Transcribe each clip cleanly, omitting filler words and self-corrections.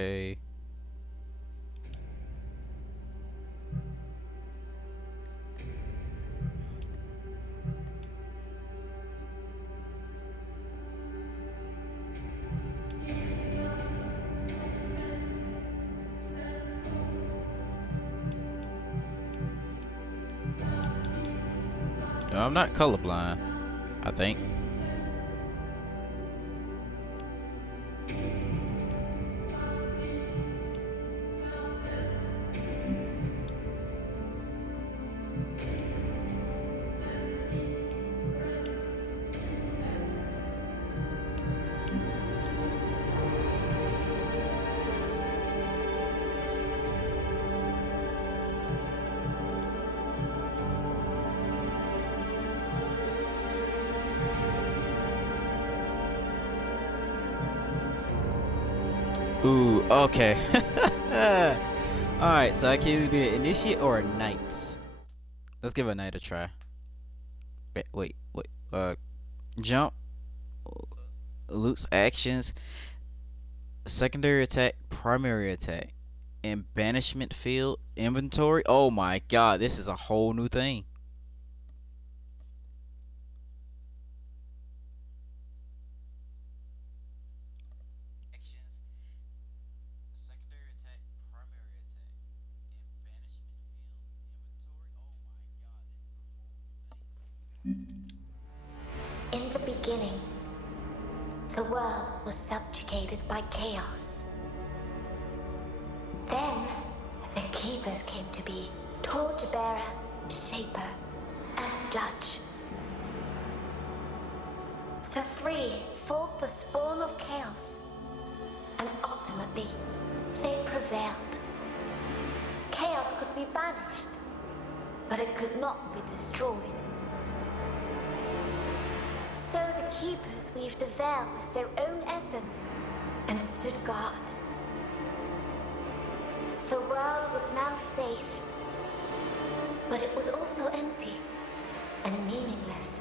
Okay. No, I'm not colorblind, I think. Ooh, okay. Alright, so I can either be an initiate or a knight. Let's give a knight a try. Wait. Jump, loot's actions, secondary attack, primary attack, and banishment field, inventory. Oh my god, this is a whole new thing. Actions, secondary attack, primary attack, and banishment field, inventory. Oh my god, this is a whole new thing. In the beginning, the world was subjugated by chaos. Then, the Keepers came to be: Torchbearer, Shaper, and Judge. The three fought the spawn of chaos, and ultimately, they prevailed. Chaos could be banished, but it could not be destroyed. So the Keepers weaved a veil with their own essence and stood guard. The world was now safe, but it was also empty and meaningless.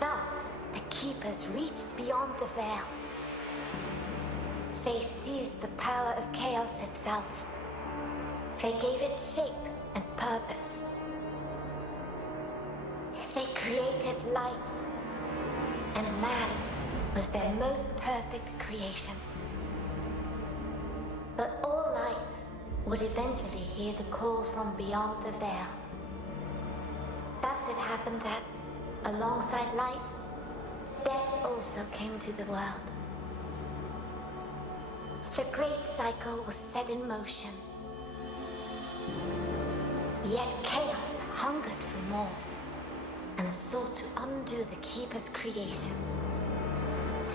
Thus, the Keepers reached beyond the veil. They seized the power of chaos itself. They gave it shape and purpose. They created life, and man was their most perfect creation. But all life would eventually hear the call from beyond the veil. Thus it happened that, alongside life, death also came to the world. The great cycle was set in motion. Yet chaos hungered for more, and sought to undo the Keeper's creation.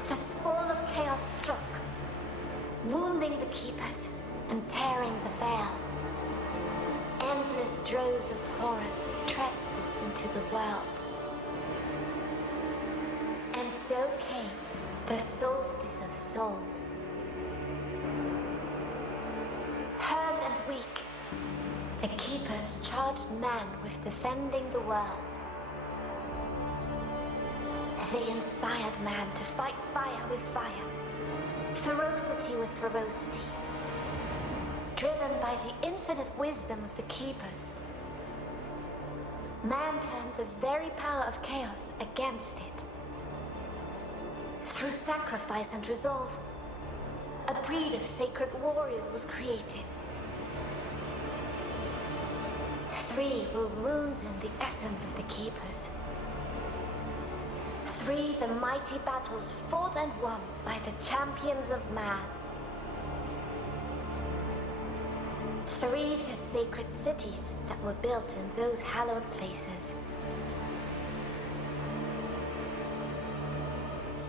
The spawn of chaos struck, wounding the Keepers and tearing the veil. Endless droves of horrors trespassed into the world. And so came the solstice of souls. Hurt and weak, the Keepers charged man with defending the world. They inspired man to fight fire with fire, ferocity with ferocity. Driven by the infinite wisdom of the Keepers, man turned the very power of chaos against it. Through sacrifice and resolve, a breed of sacred warriors was created. Three were wounds in the essence of the Keepers. Three the mighty battles fought and won by the champions of man. Three the sacred cities that were built in those hallowed places.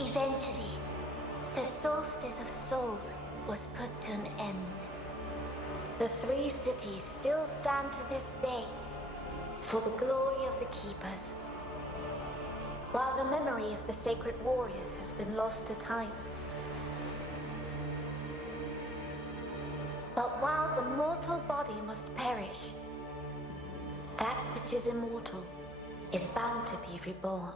Eventually, the solstice of souls was put to an end. The three cities still stand to this day for the glory of the Keepers, while the memory of the sacred warriors has been lost to time. But while the mortal body must perish, that which is immortal is bound to be reborn.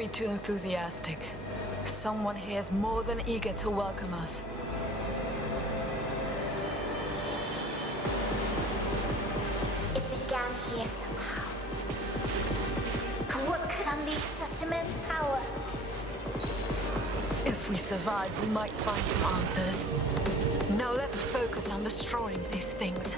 be too enthusiastic. Someone here is more than eager to welcome us. It began here somehow. What could unleash such immense power? If we survive, we might find some answers. Now let's focus on destroying these things.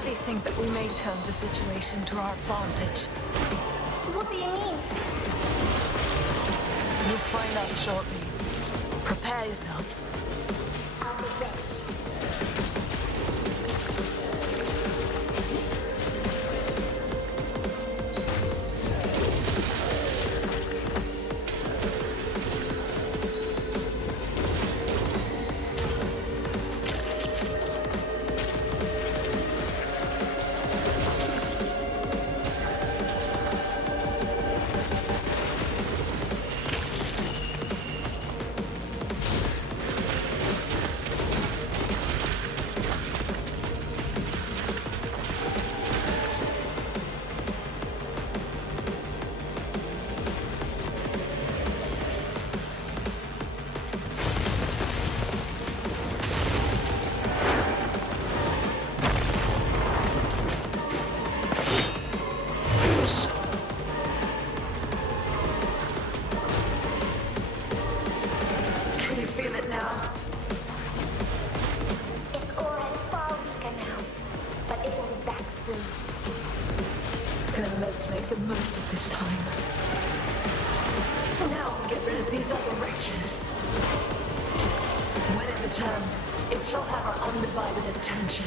I think that we may turn the situation to our advantage. What do you mean? You'll find out shortly. Prepare yourself. I'll be ready. Then let's make the most of this time. Now get rid of these other wretches. When it returns, it shall have our undivided attention.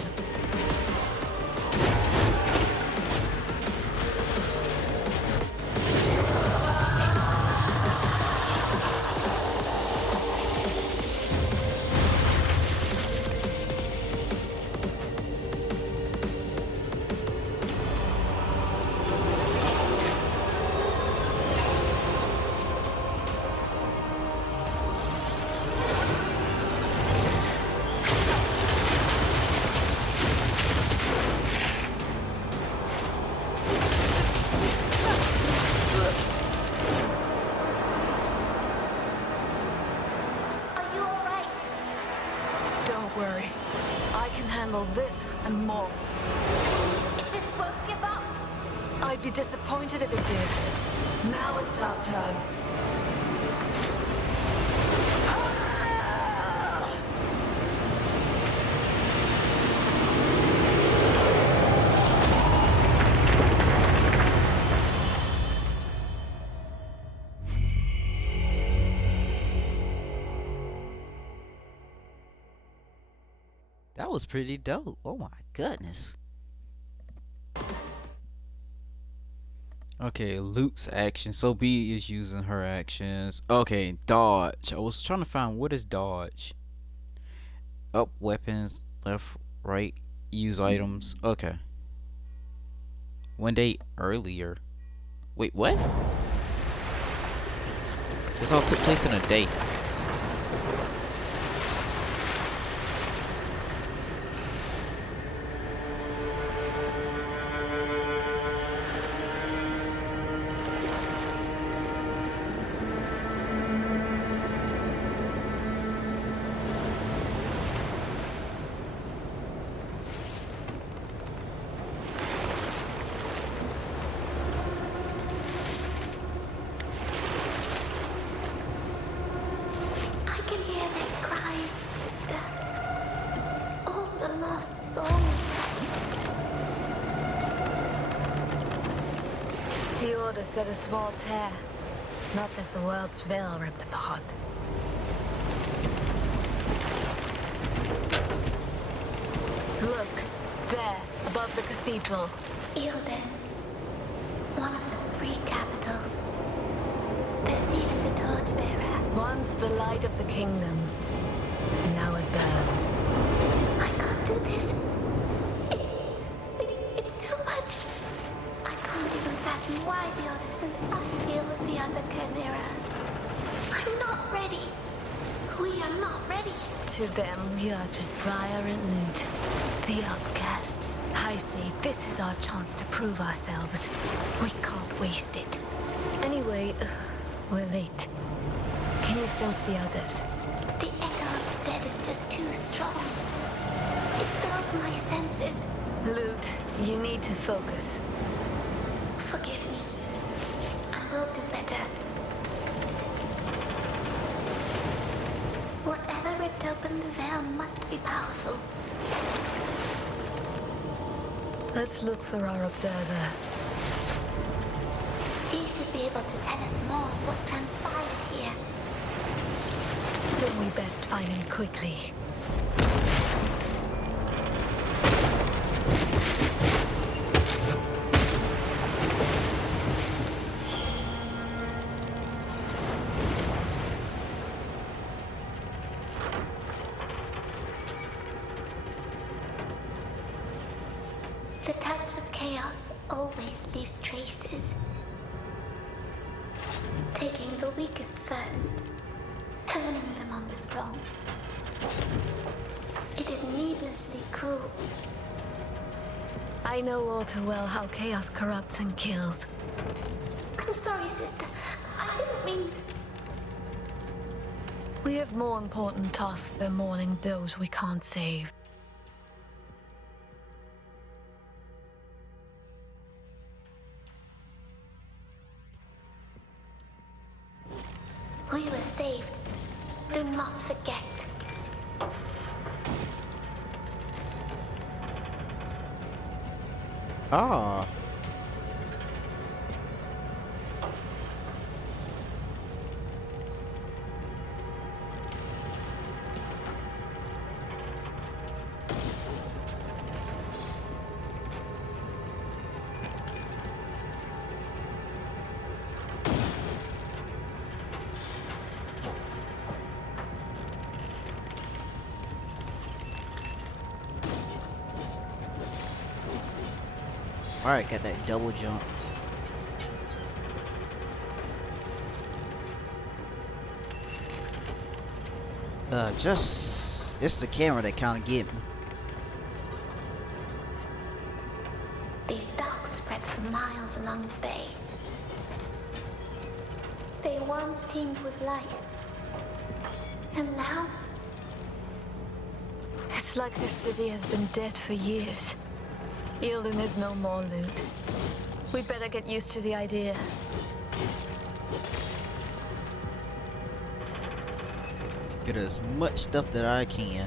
This and more. It just won't give up. I'd be disappointed if it did. Now it's our turn. That was pretty dope. Oh my goodness. Okay, Luke's action. So B is using her actions. Okay, dodge. I was trying to find what is dodge. Up weapons, left, right, use items. Okay. 1 day earlier. Wait, what? This all took place in a day. cries, sister. All the lost souls. The Order said a small tear. Not that the world's veil ripped apart. Look, there, above the cathedral. Ilden, one of the three capitals. The seat of the torchbearer. Once the light of the kingdom. Now it burns. I can't do this. It's too much. I can't even fathom why the Order sent us here with the other chimeras. I'm not ready. We are not ready. To them, we are just Briar and Loot. The outcasts. I see, this is our chance to prove ourselves. We can't waste it. Anyway, we're late. Can you sense the others? The echo of the dead is just too strong. It dulls my senses. Loot, you need to focus. Forgive me. I will do better. Whatever ripped open the veil must be powerful. Let's look for our observer. He should be able to tell us more what transpired here. Then we best find him quickly. The touch of chaos always leaves traces. Taking the weakest first, turning them on the strong. It is needlessly cruel. I know all too well how chaos corrupts and kills. I'm sorry, sister. I didn't mean... We have more important tasks than mourning those we can't save. We were saved. Do not forget. Ah. Alright, got that double jump. It's the camera that kind of get me. These docks spread for miles along the bay. They once teemed with life. And now, It's like this city has been dead for years. Ilden is no more, Loot. We'd better get used to the idea. Get as much stuff that I can.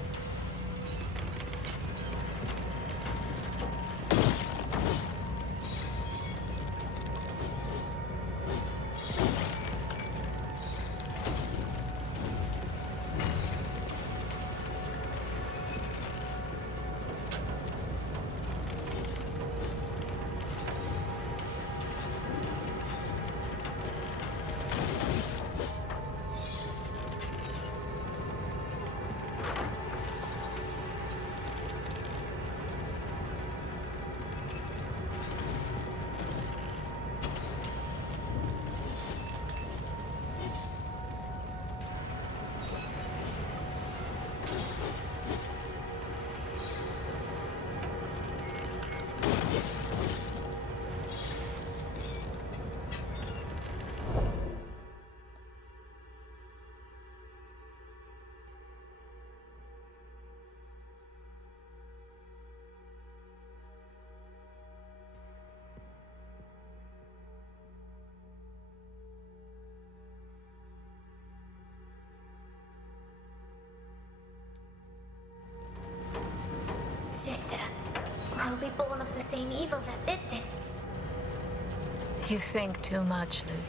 be born of the same evil that did this. You think too much, Luke.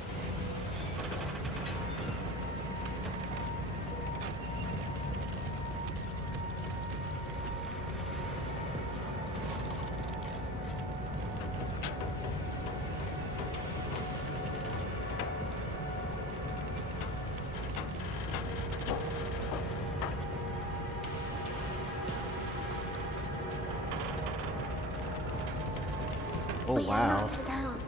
Oh We are wow. not alone.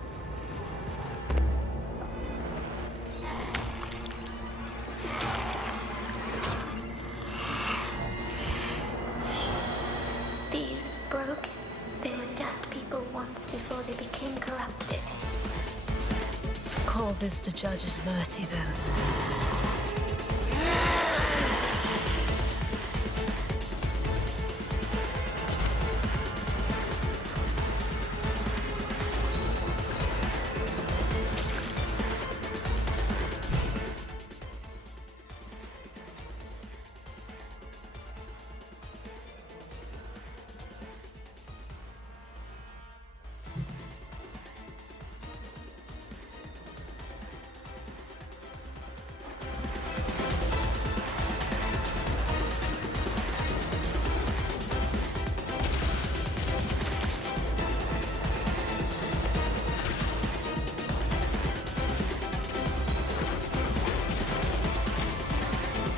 These broken, they were just people once before they became corrupted. Call this the judge's mercy, then.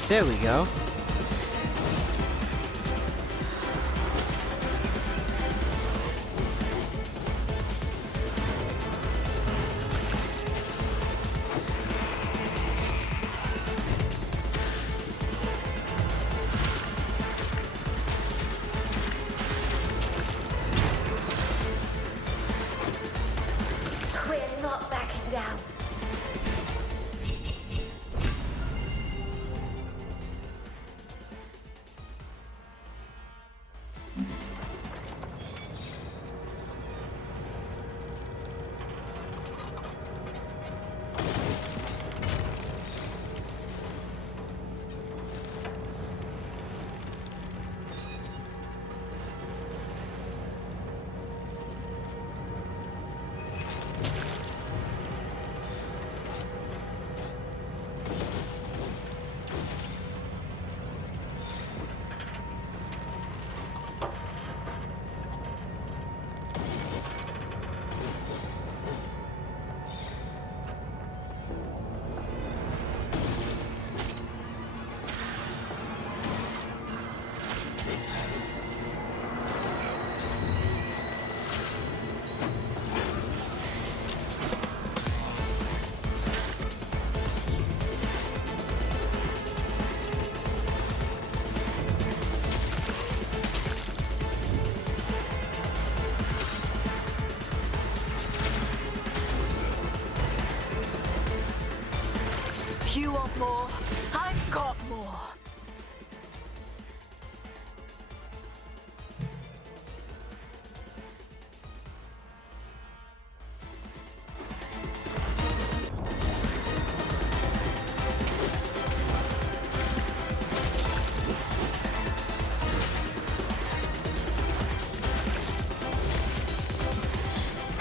There we go. We're not backing down. You want more? I've got more.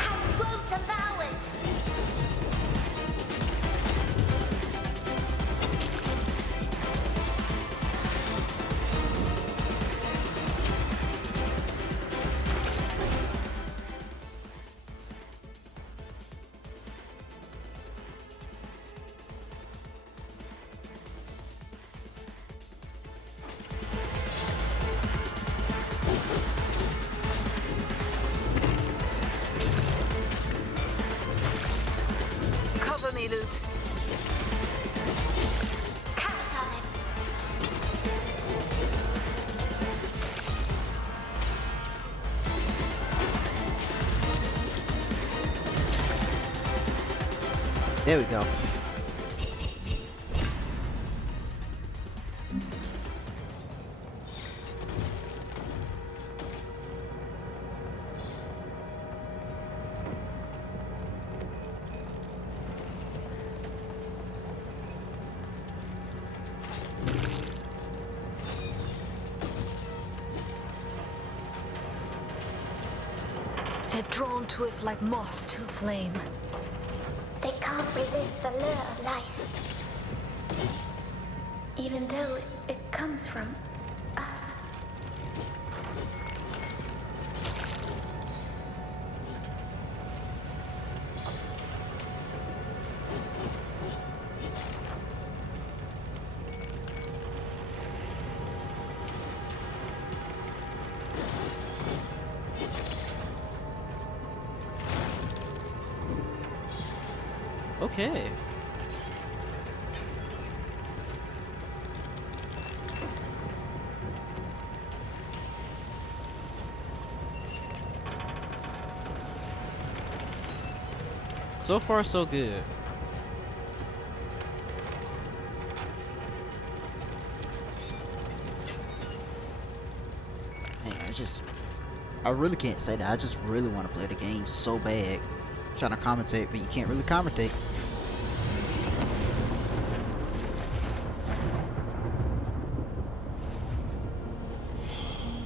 I won't allow it! Cover me, Loot. Count on it. There we go. They're drawn to us like moths to a flame. They can't resist the lure of life. Even though it comes from us. Okay. So far, so good. Man, I really can't say that. I just really want to play the game so bad. Trying to commentate, but you can't really commentate.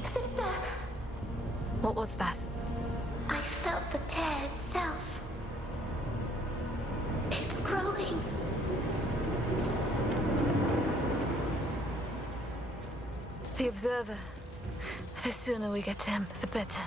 Sister, What was that? I felt the tear itself. It's growing. The Observer. The sooner we get to him, the better.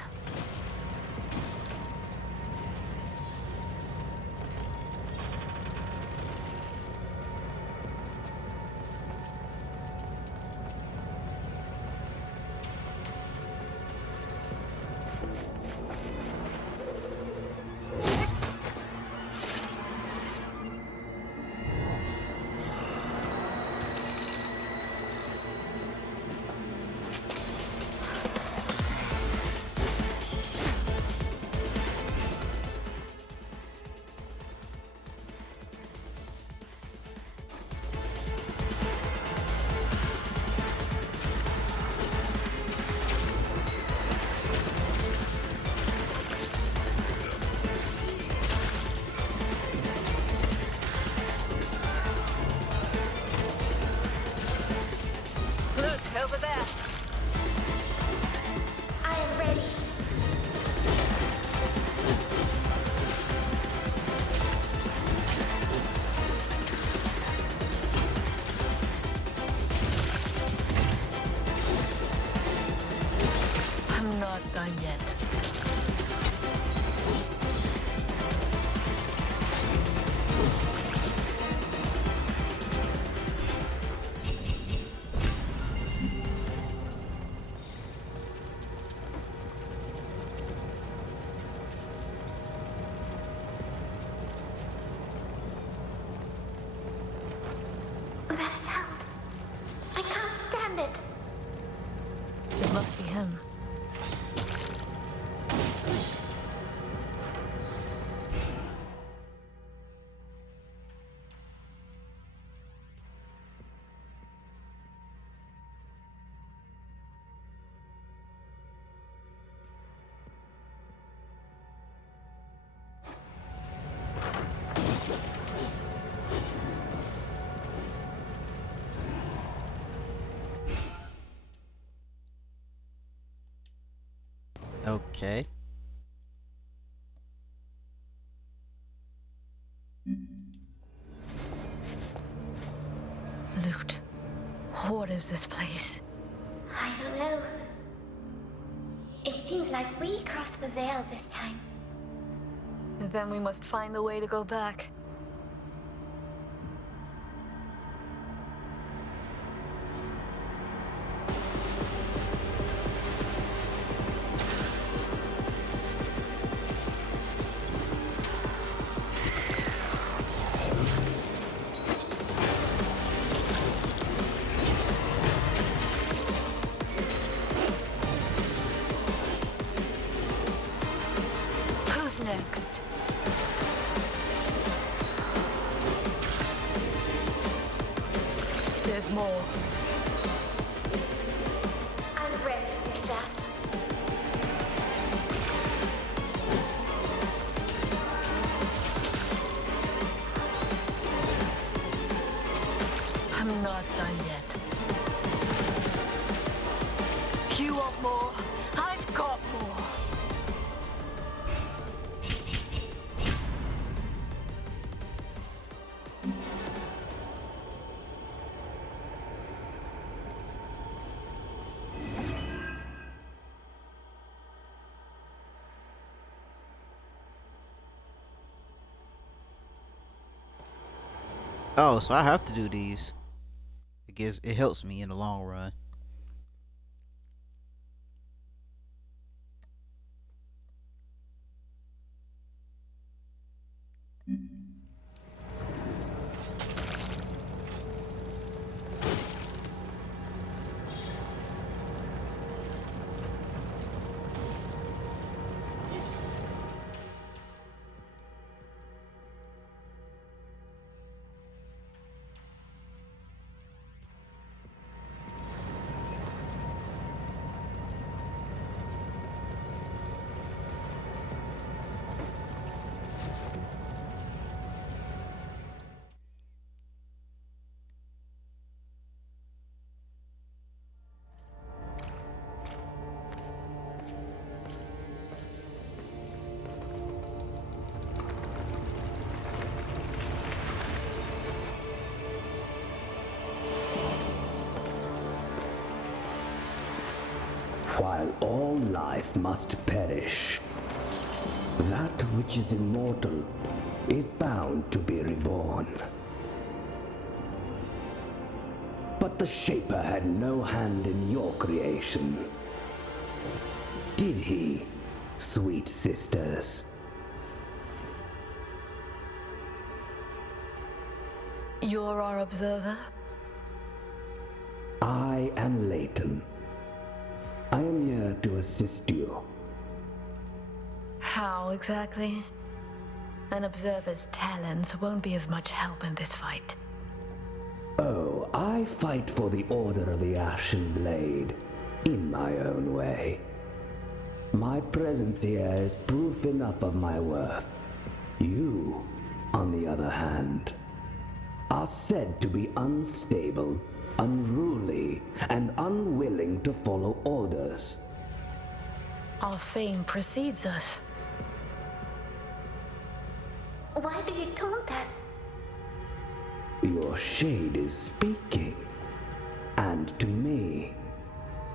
Loot, over there. I am ready. I'm not done yet. That sound. I can't stand it. It must be him. Okay. Loot. What is this place? I don't know. It seems like we crossed the veil this time. Then we must find a way to go back. Who's next? There's more. I'm ready, sister. I'm not done yet. You want more? I've got more. Oh, so I have to do these. It helps me in the long run. While all life must perish, that which is immortal is bound to be reborn. But the Shaper had no hand in your creation. Did he, sweet sisters? You're our observer? I am Leighton. I am here to assist you. How exactly? An observer's talents won't be of much help in this fight. Oh, I fight for the Order of the Ashen Blade in my own way. My presence here is proof enough of my worth. You, on the other hand, are said to be unstable, unruly, and unwilling to follow orders. Our fame precedes us. Why do you taunt us? Your shade is speaking. And to me,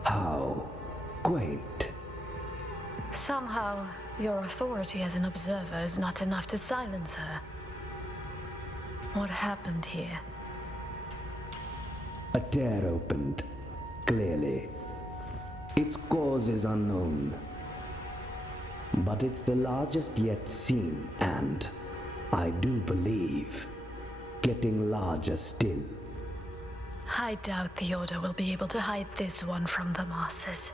how quaint. Somehow, your authority as an observer is not enough to silence her. What happened here? A tear opened, clearly. Its cause is unknown. But it's the largest yet seen, and, I do believe, getting larger still. I doubt the Order will be able to hide this one from the masses.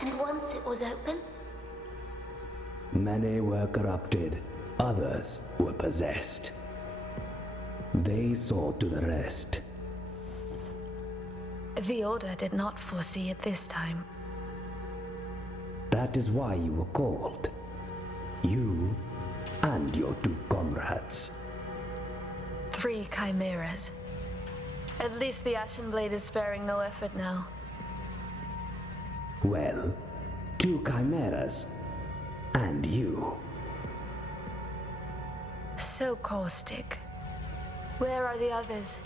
And once it was open, Many were corrupted, others were possessed. They saw to the rest. The Order did not foresee it this time. That is why you were called. You and your two comrades. 3 chimeras. At least the Ashen Blade is sparing no effort now. Well, 2 chimeras. And you. So caustic. Where are the others?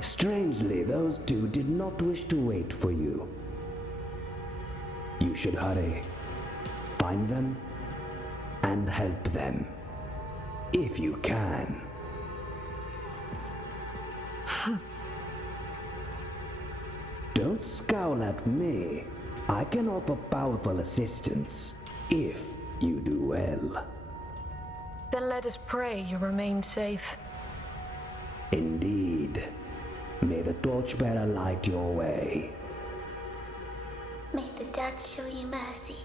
Strangely, those 2 did not wish to wait for you. You should hurry. Find them and help them. If you can. Don't scowl at me. I can offer powerful assistance, if you do well. Then let us pray you remain safe. Indeed. May the torchbearer light your way. may the judge show you mercy.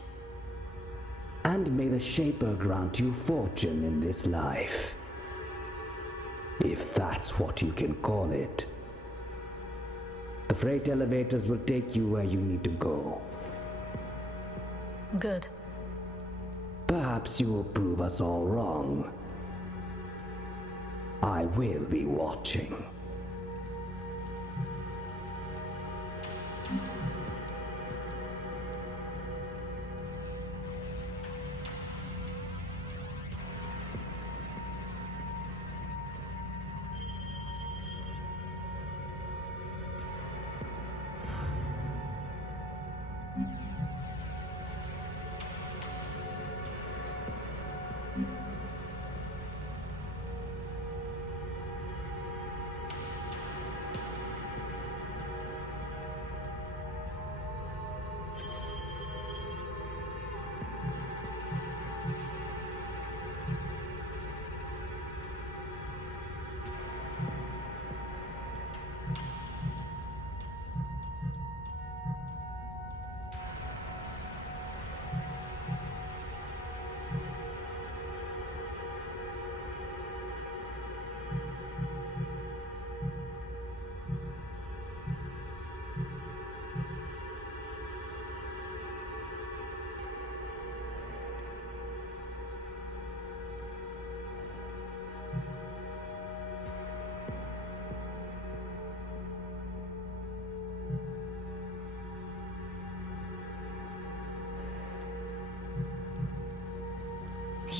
And may the Shaper grant you fortune in this life. If that's what you can call it. The freight elevators will take you where you need to go. Good. Perhaps you will prove us all wrong. I will be watching.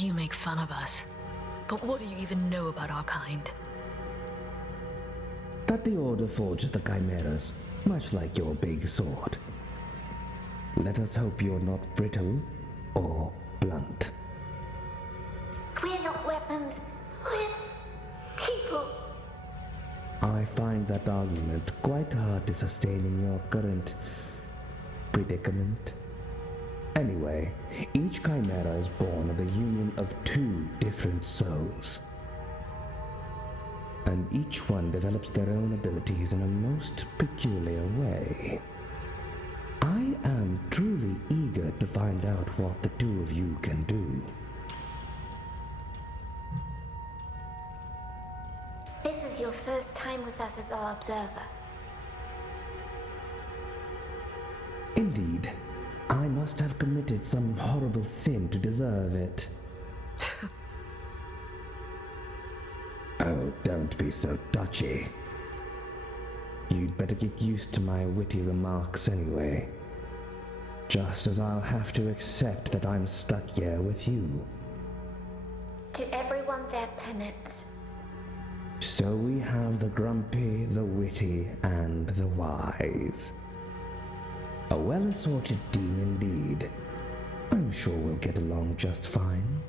You make fun of us. But what do you even know about our kind? That the Order forges the chimeras, much like your big sword. Let us hope you're not brittle or blunt. We're not weapons. We're people. I find that argument quite hard to sustain in your current predicament. Anyway, each chimera is born of the union of two different souls. And each one develops their own abilities in a most peculiar way. I am truly eager to find out what the two of you can do. This is your first time with us as our observer. Indeed, I must have committed some horrible sin to deserve it. Oh, don't be so touchy. You'd better get used to my witty remarks anyway. Just as I'll have to accept that I'm stuck here with you. To everyone their penance. So we have the grumpy, the witty, and the wise. A well-assorted team indeed. I'm sure we'll get along just fine.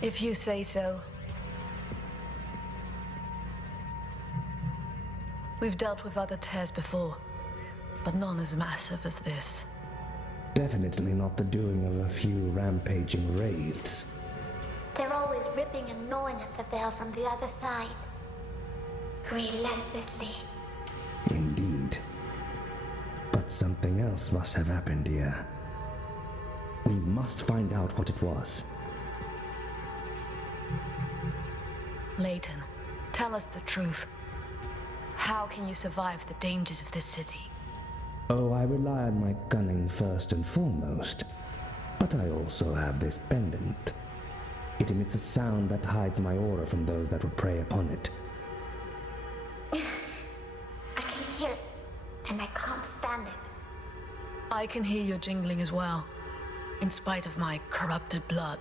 If you say so. We've dealt with other tears before, but none as massive as this. Definitely not the doing of a few rampaging wraiths. They're always ripping and gnawing at the veil from the other side. Relentlessly. Indeed. But something else must have happened here. We must find out what it was. Layton, tell us the truth. How can you survive the dangers of this city? Oh, I rely on my cunning first and foremost. But I also have this pendant. It emits a sound that hides my aura from those that would prey upon it. I can hear it, and I can't stand it. I can hear your jingling as well, in spite of my corrupted blood.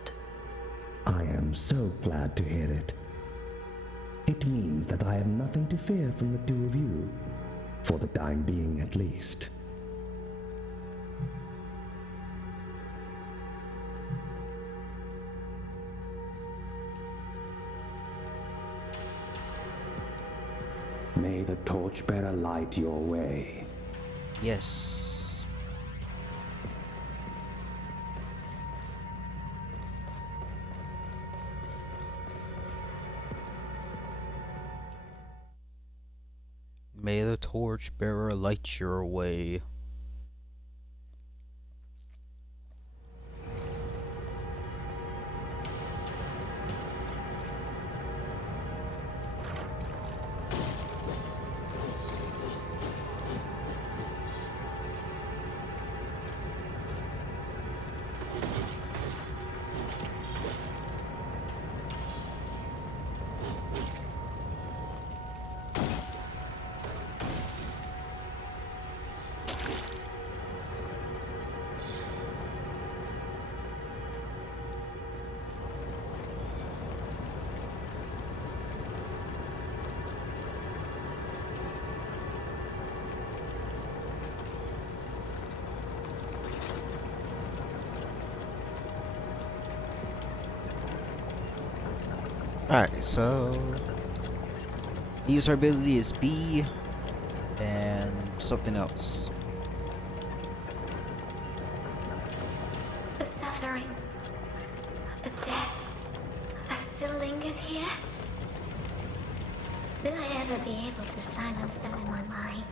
I am so glad to hear it. It means that I have nothing to fear from the two of you, for the time being at least. May the torchbearer light your way. Yes. May the torchbearer light your way. Alright, so use her ability is B and something else. The suffering, the death that still lingers here. Will I ever be able to silence them in my mind?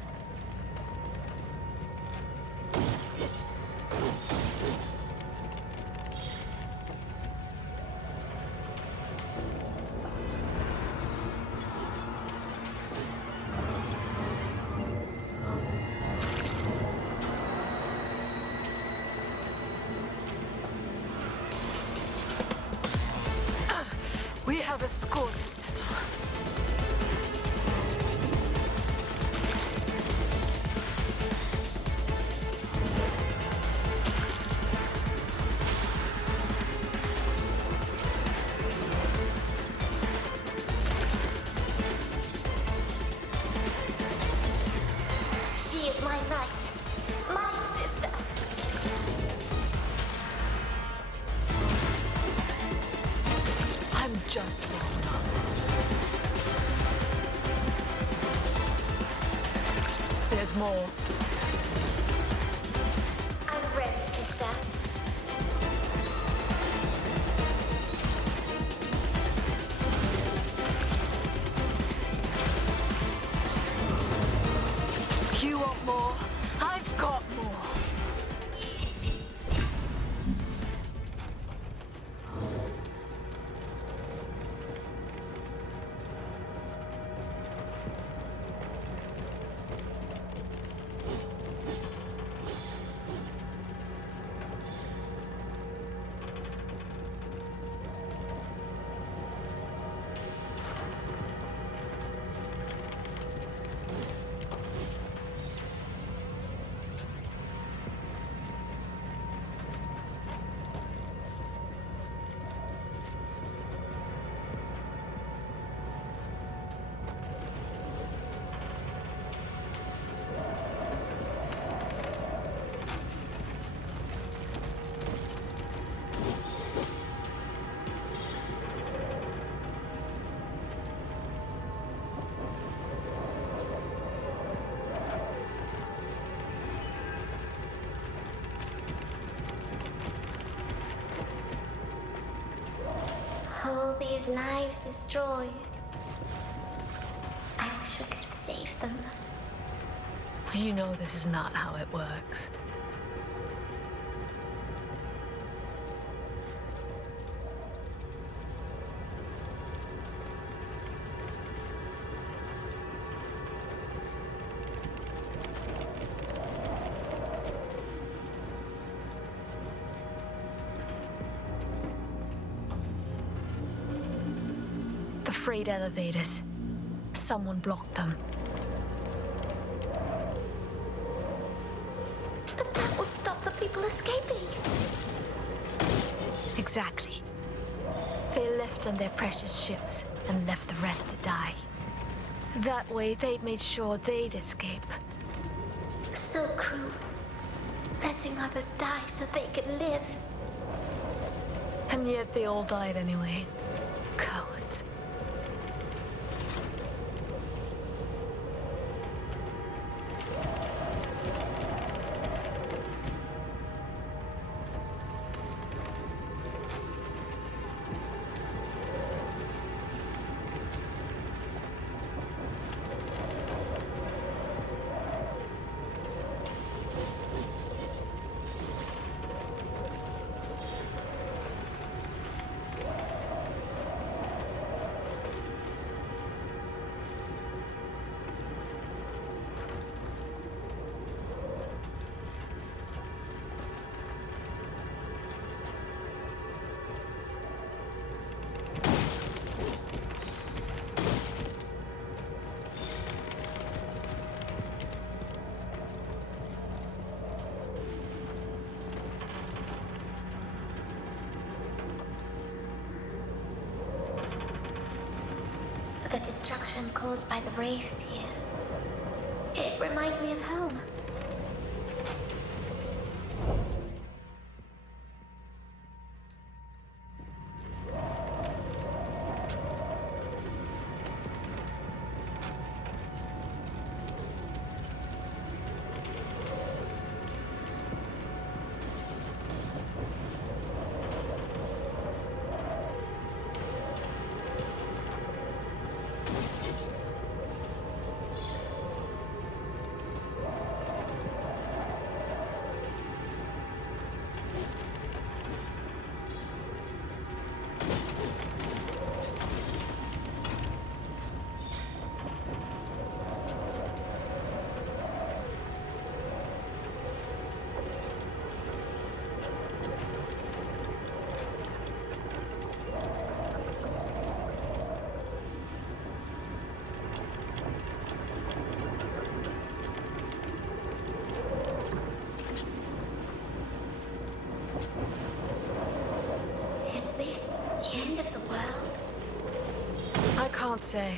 We have a score to settle. knight, my sister. I'm just warming up. There's more. I'm ready, sister. You want more? I've got more. All these lives destroyed. I wish we could have saved them. You know this is not how it works. The freight elevators. Someone blocked them. But that would stop the people escaping. Exactly. They left on their precious ships and left the rest to die. That way, they'd made sure they'd escape. So cruel. Letting others die so they could live. And yet they all died anyway. Cowards. The destruction caused by the wraiths here. It reminds me of home. Can't say.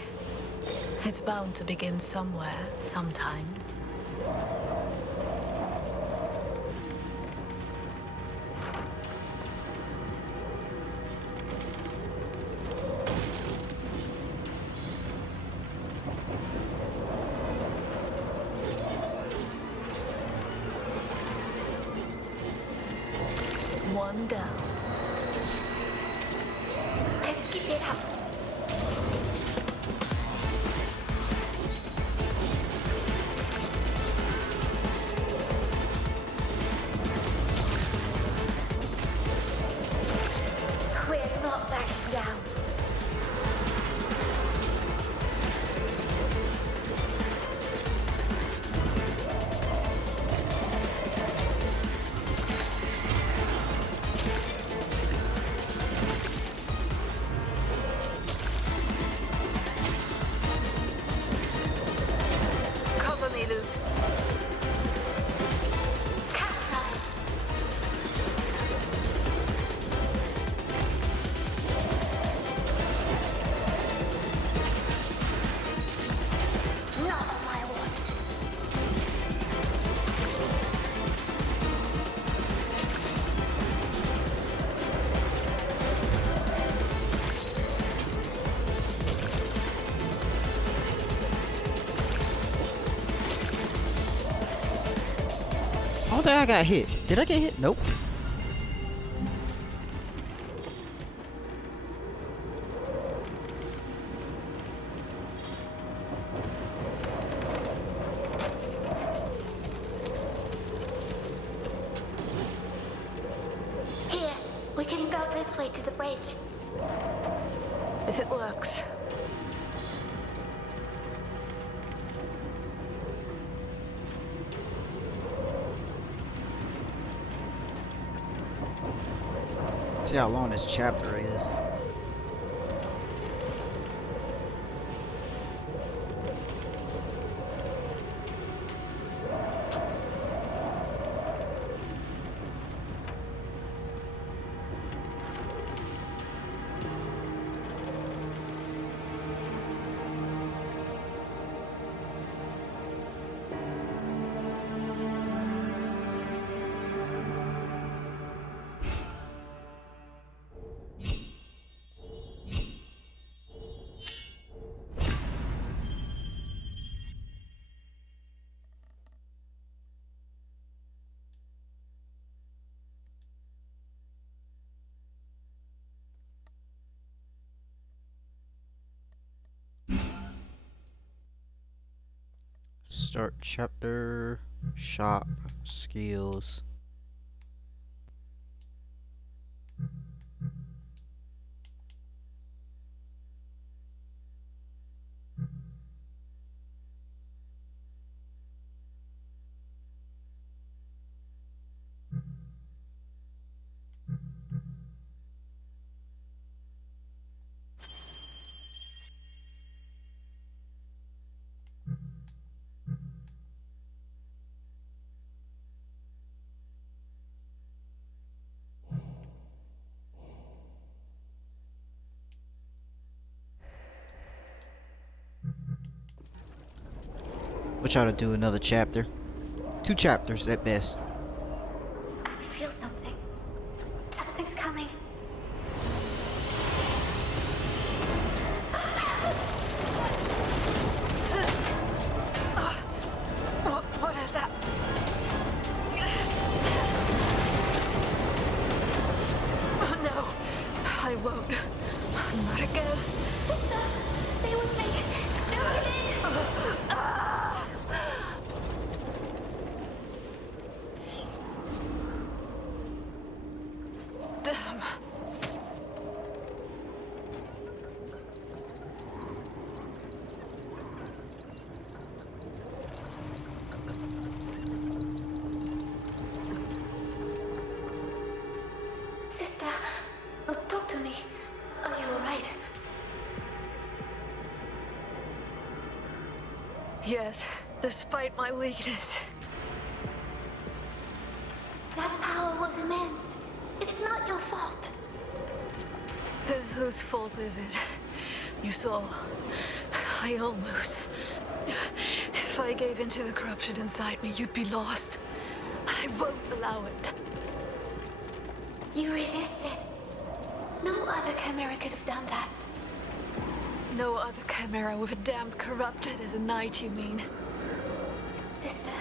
It's bound to begin somewhere, sometime. Calm down. Let's keep it up. We're not backing down. Cover me, Loot. Cat's not on my watch. I don't think I got hit. Did I get hit? Nope. Here, we can go this way to the bridge. If it works. See how long this chapter is. Start chapter, shop, skills. We'll try to do another chapter. 2 chapters at best. I feel something. Something's coming. What is that? Oh no, I won't. Not again. Sister, stay with me. Do it. Damn. Sister, talk to me. Are you alright? Yes, despite my weakness. That power was immense. It's not your fault. Then whose fault is it? You saw. I almost. If I gave in to the corruption inside me, you'd be lost. I won't allow it. You resisted. No other chimera could have done that. No other chimera with a damned corrupted as a knight, you mean? Sister,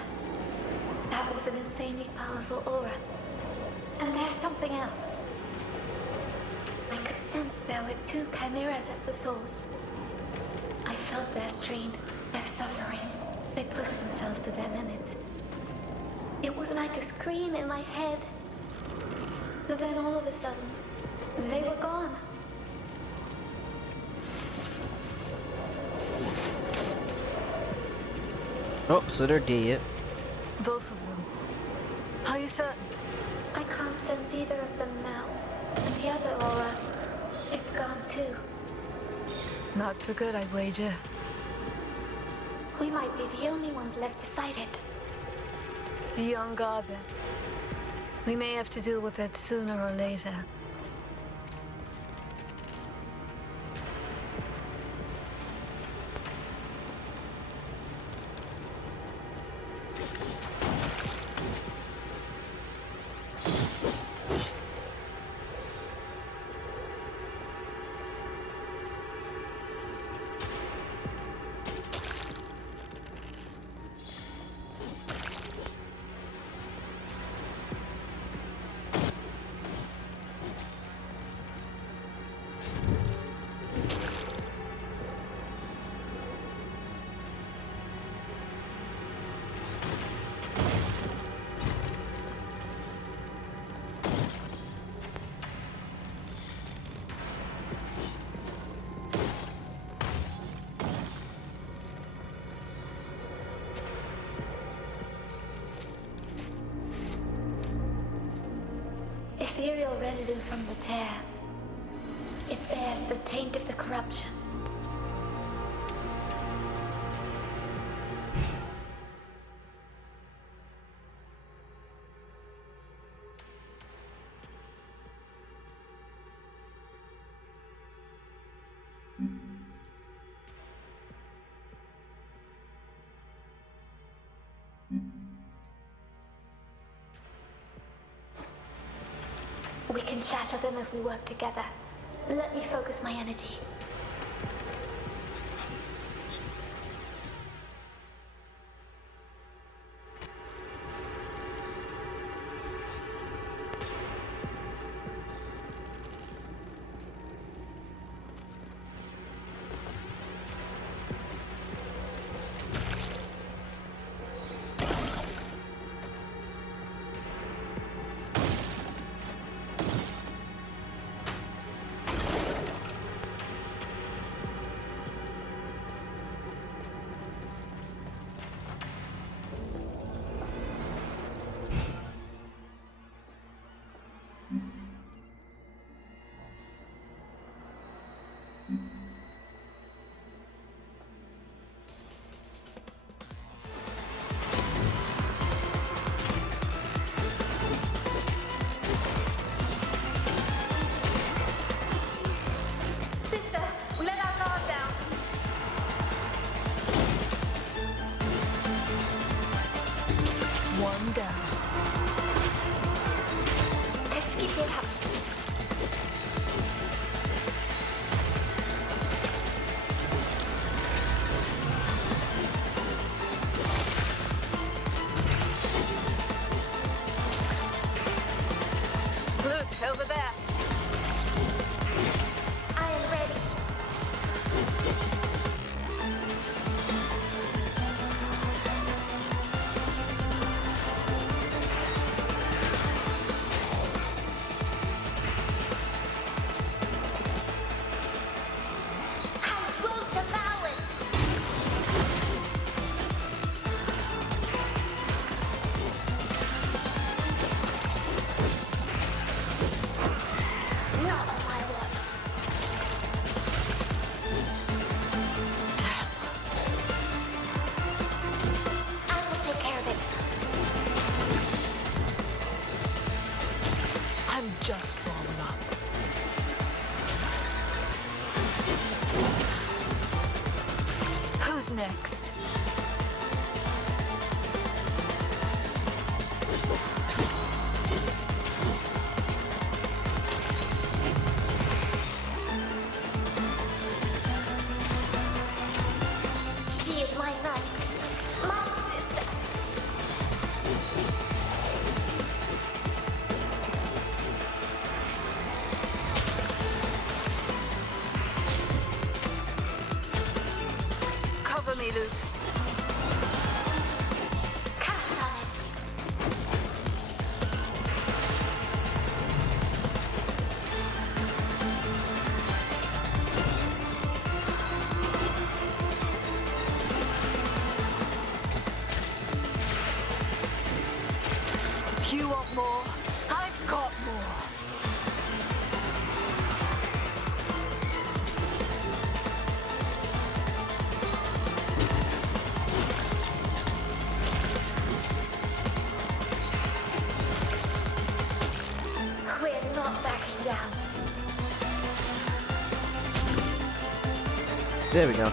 that was an insanely powerful aura. And there's something else. I could sense there were two chimeras at the source. I felt their strain, their suffering. They pushed themselves to their limits. It was like a scream in my head. But then all of a sudden, they were gone. Oh, so they're dead. Both of them. Are you certain? I can't sense either of them now. And the other aura, it's gone too. Not for good, I'd wager. We might be the only ones left to fight it. Be on guard then. We may have to deal with that sooner or later. Ethereal residue from the tear. It bears the taint of the corruption. We can shatter them if we work together. Let me focus my energy. Sister, we let our guard down. One down. Let's keep it up. Loot, over there. I am ready. I won't allow it. Not on my watch. I will take care of it. I'm just warming up. Who's next? She is my knight, my sister. You want more? I've got more. We're not backing down. There we go.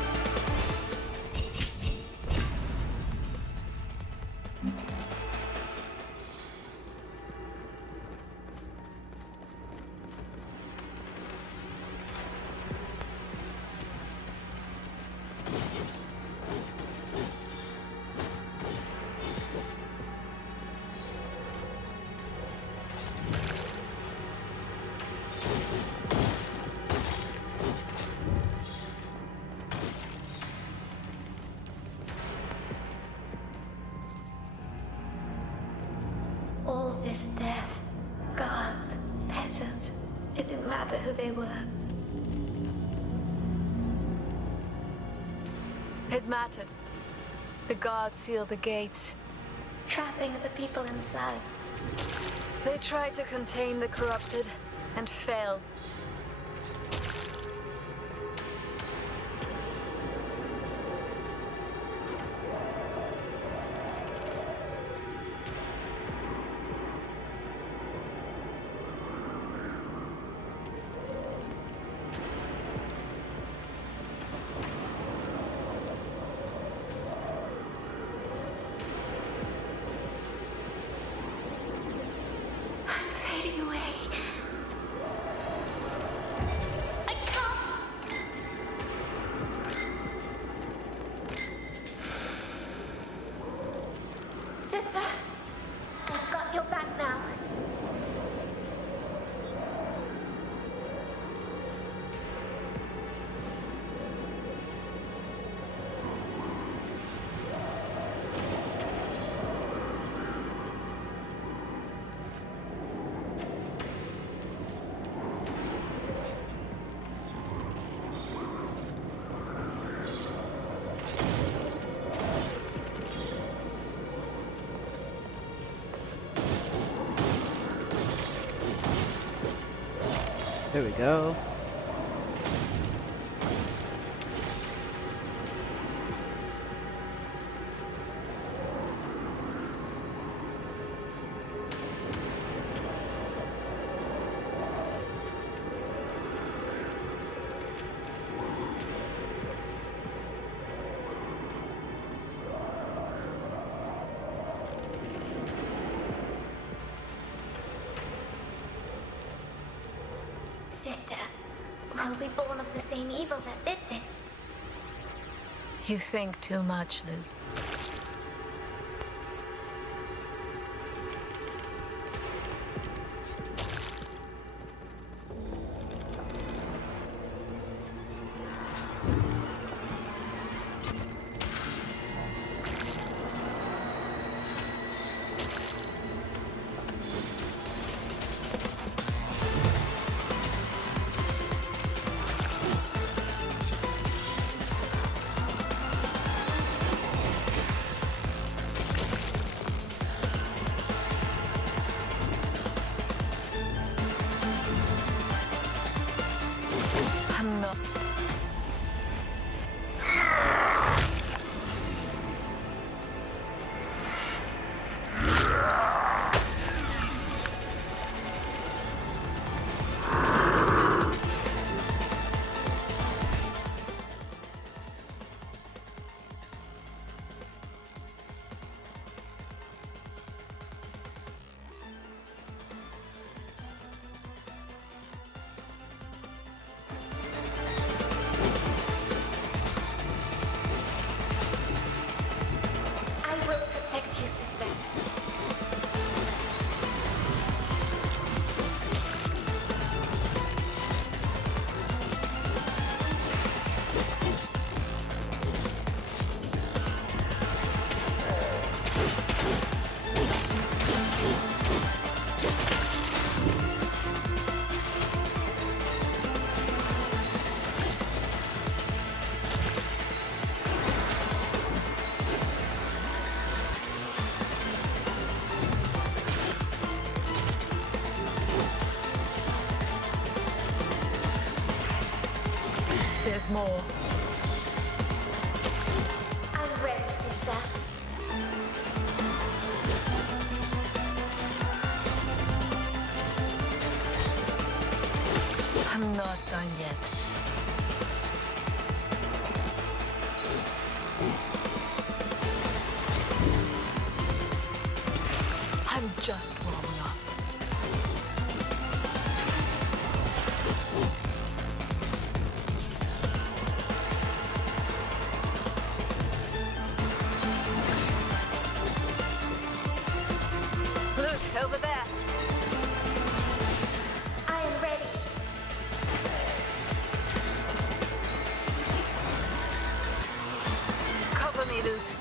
All this death, guards, peasants, it didn't matter who they were. It mattered. The guards sealed the gates. Trapping the people inside. They tried to contain the corrupted and failed. I'm fading away. I can't. Sister, I've got your back now. There we go. Sister, were we born of the same evil that did this? You think too much, Luke. more. I'm ready, sister. I'm not done yet. I'm just warming up. Loot, over there. I am ready. Cover me, Loot.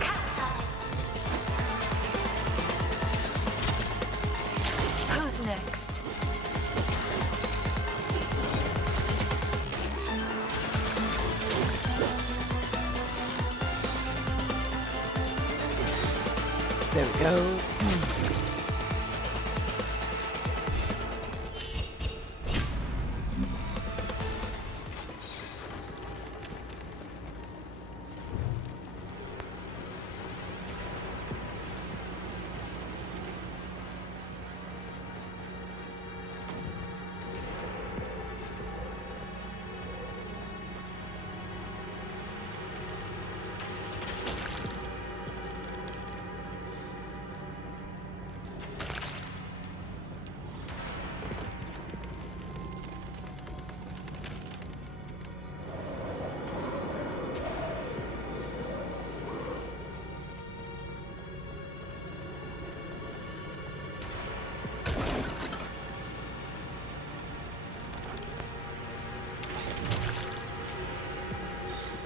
Cat time. Who's next? There we go.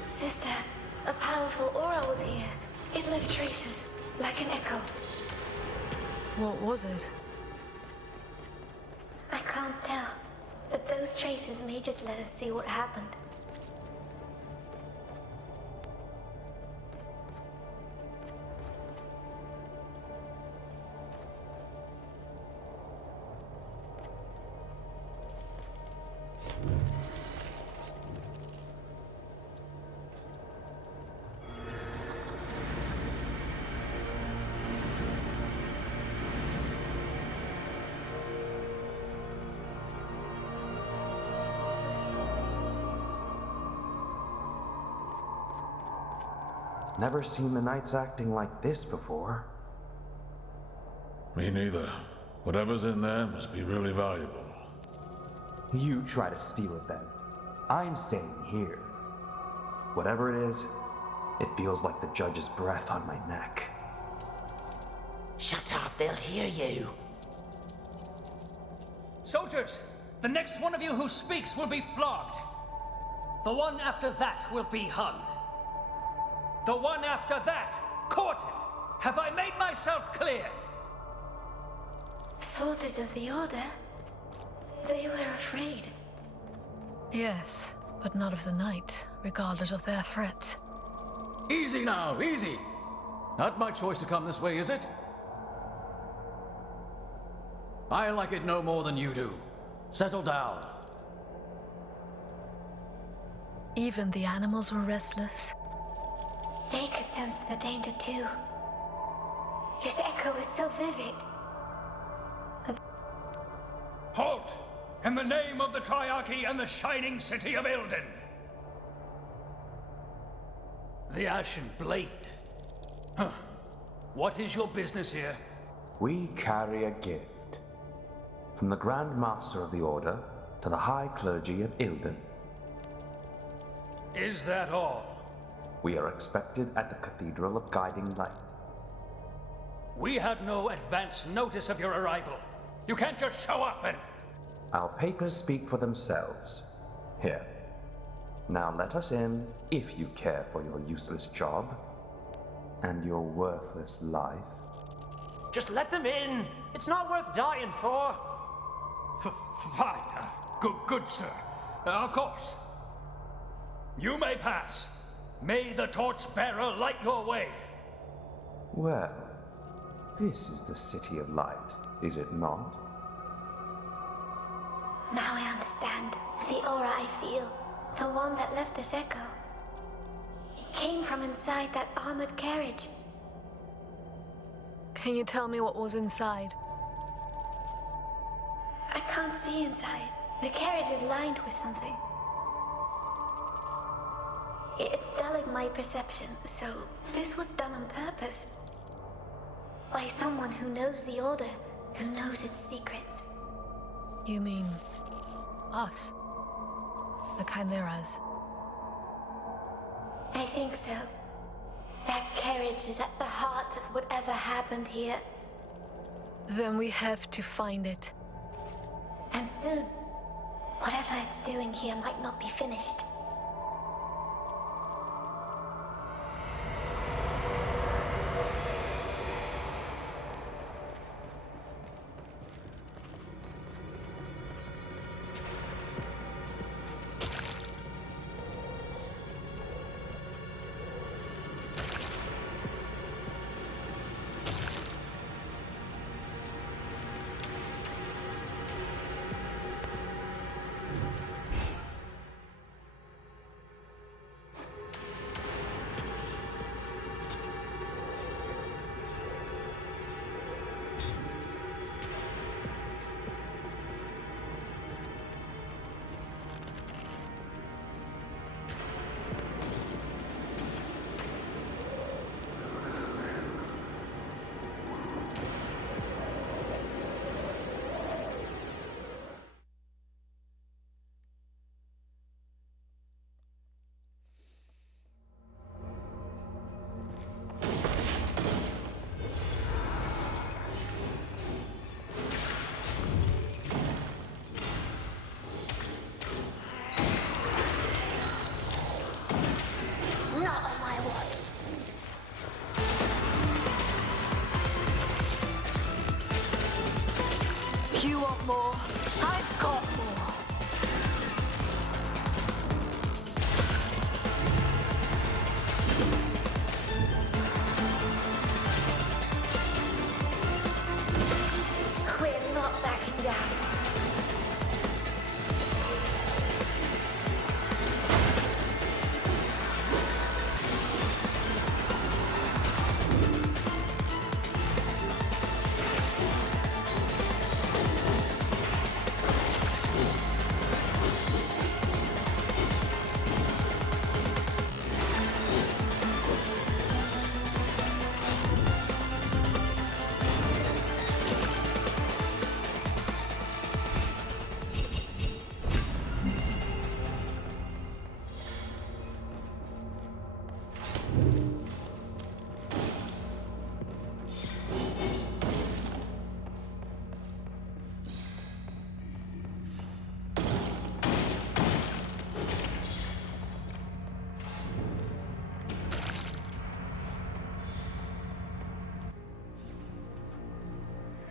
Sister, a powerful aura was here. It left traces, like an echo. What was it? I can't tell, but those traces may just let us see what happened. Never seen the Knights acting like this before. Me neither. Whatever's in there must be really valuable. You try to steal it then. I'm staying here. Whatever it is, it feels like the judge's breath on my neck. Shut up, they'll hear you. Soldiers, the next one of you who speaks will be flogged. The one after that will be hung. The one after that, quartered. Have I made myself clear? Soldiers of the Order? They were afraid. Yes, but not of the Knights, regardless of their threats. Easy now, easy. Not my choice to come this way, is it? I like it no more than you do. Settle down. Even the animals were restless. They could sense the danger too. This echo is so vivid. Halt! In the name of the Triarchy and the shining city of Ilden! The Ashen Blade. Huh. What is your business here? We carry a gift. From the Grand Master of the Order to the High Clergy of Ilden. Is that all? We are expected at the Cathedral of Guiding Light. We had no advance notice of your arrival. You can't just show up and... Our papers speak for themselves. Here. Now let us in, if you care for your useless job. And your worthless life. Just let them in. It's not worth dying for. Fine. Good, sir. Of course. You may pass. May the torchbearer light your way. Well, this is the City of Light, is it not? Now I understand. The aura I feel, the one that left this echo, it came from inside that armored carriage. Can you tell me what was inside? I can't see inside. The carriage is lined with something. It's dulling my perception, so this was done on purpose. By someone who knows the Order, who knows its secrets. You mean us? The Chimeras? I think so. That carriage is at the heart of whatever happened here. Then we have to find it. And soon, whatever it's doing here might not be finished. Not on my watch. You want more? I've got more. We're not backing down.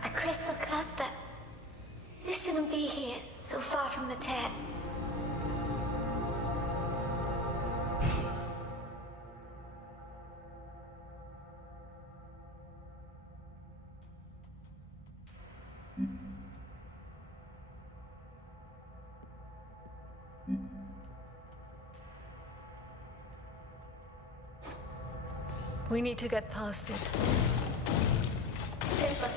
A crystal cluster. This shouldn't be here, so far from the tear. We need to get past it. Simple.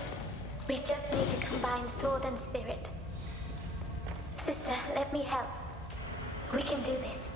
We just need to combine sword and spirit. Sister, let me help. We can do this.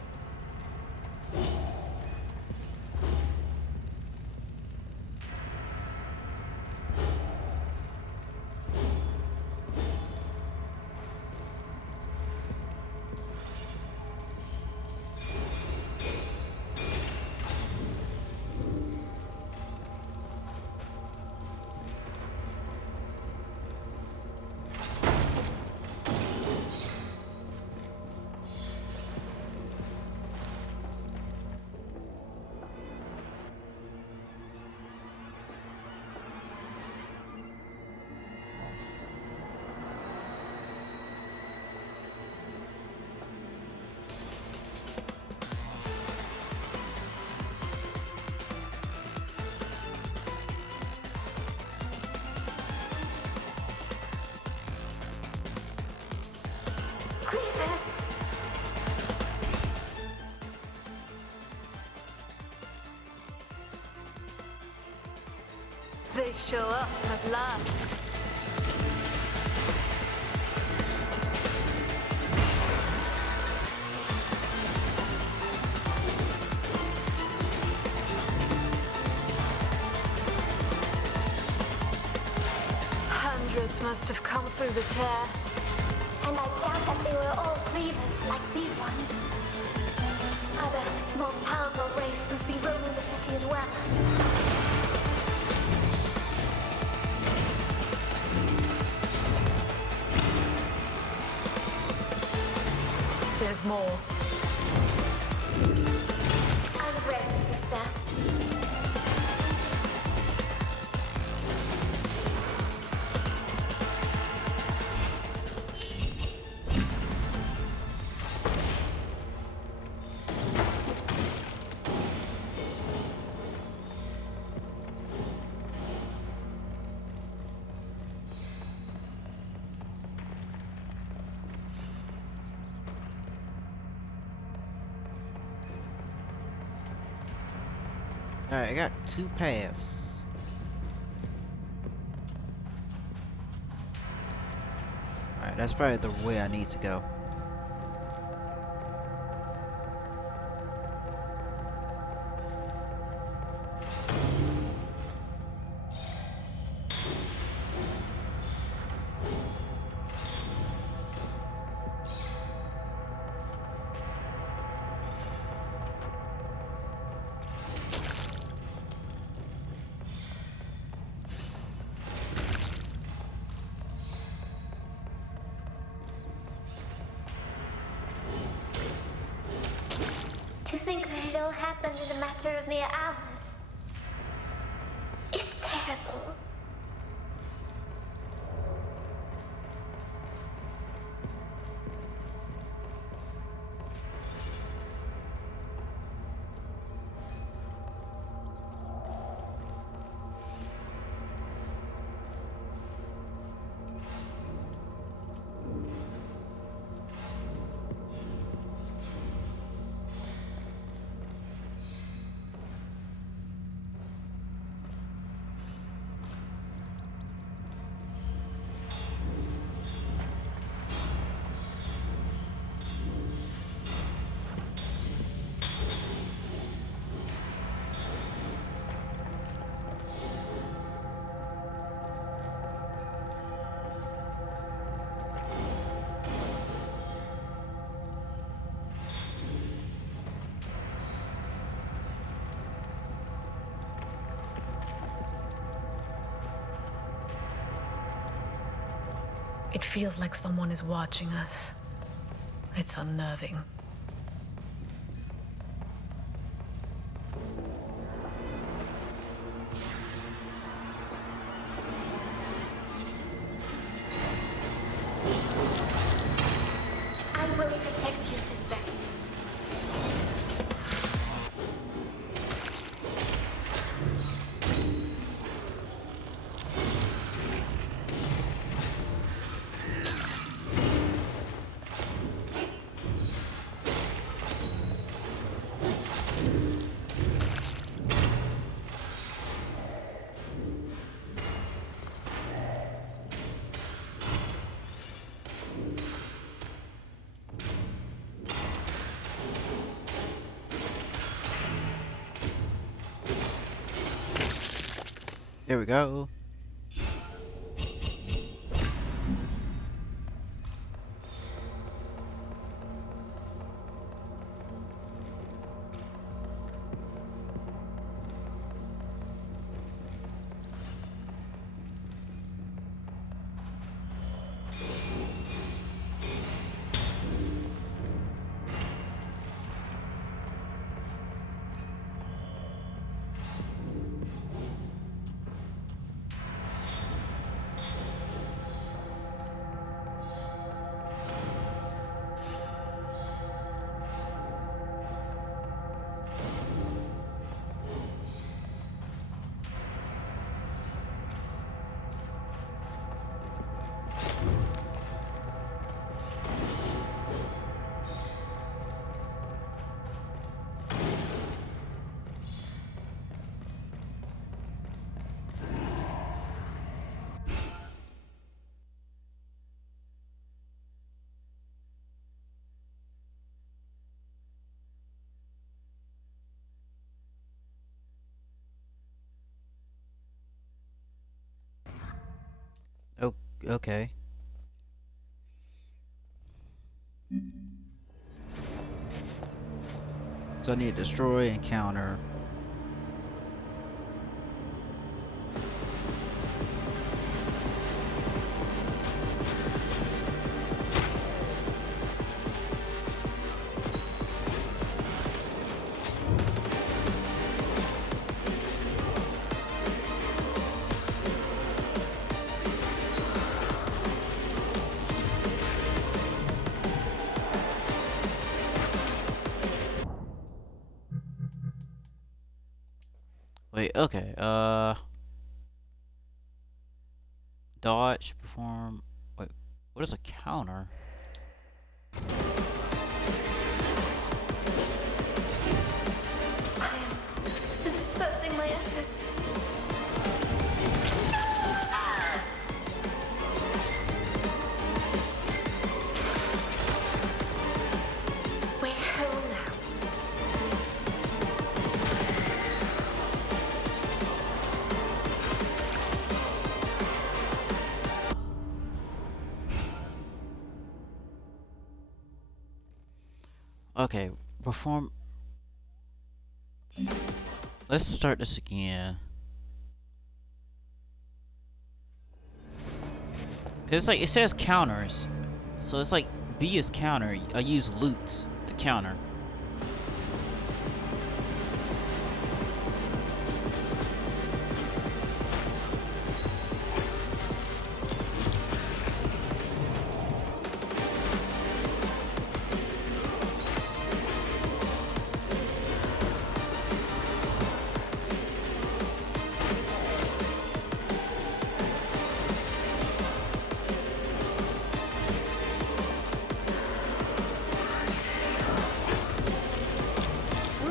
They show up at last. Hundreds must have come through the tear. And I doubt that they were all grievers like these ones. Other, more powerful race must be roaming the city as well. There's more. I'm ready, sister. Alright, I got 2 paths. Alright, that's probably the way I need to go. To think that it all happened in a matter of mere hours. It's terrible. It feels like someone is watching us. It's unnerving. I will protect you, sister. There we go. Okay. So I need to destroy and counter. Wait, okay. Dodge, perform. Wait, what is a counter? Dispersing my efforts. We're home now. Okay, perform. Let's start this again. Cause it's like it says counters, so it's like B is counter. I use loot to counter.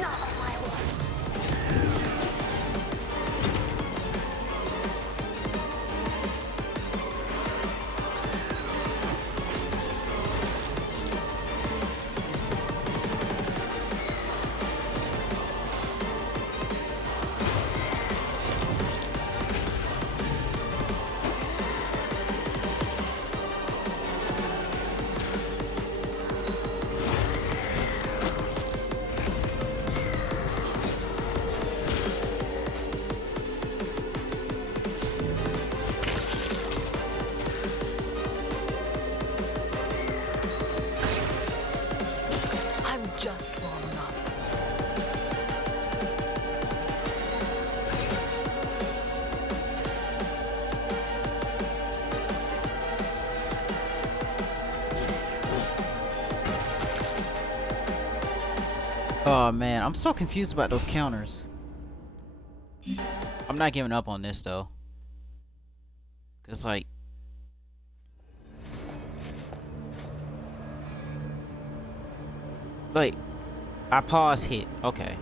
Not on my watch. I'm just warming up. Oh man, I'm so confused about those counters. I'm not giving up on this though. Cause like I pause hit. Okay.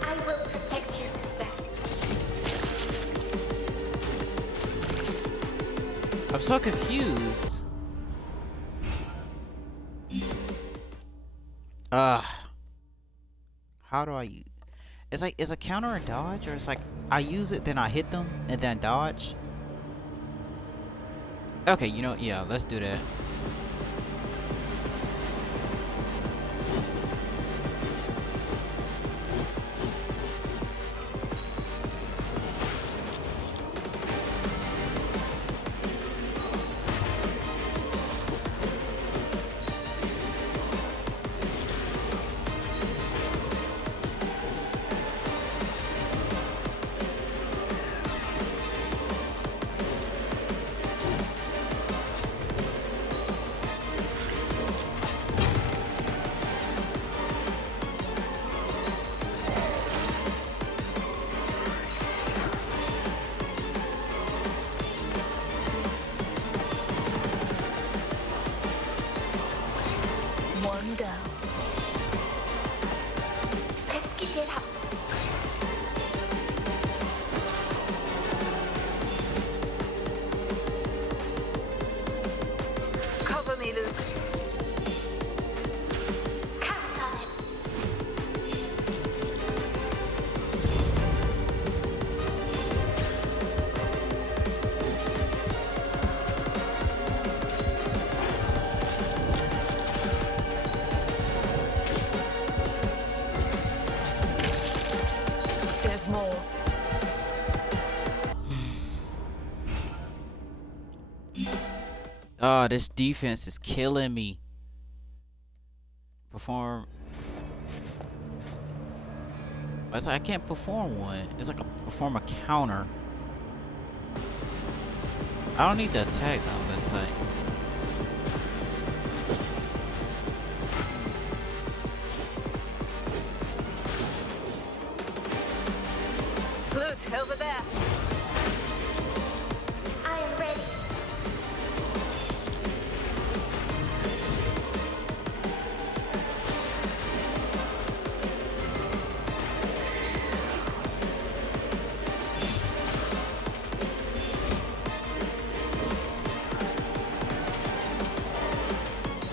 I will protect you, sister. I'm so confused. How do I it's like is a counter a dodge or it's like I use it then I hit them and then dodge? Okay, you know, yeah, let's do that. Oh, this defense is killing me. Perform. It's like I can't perform one. It's like a perform a counter. I don't need to attack though, but it's like. Flute, over there. I am ready.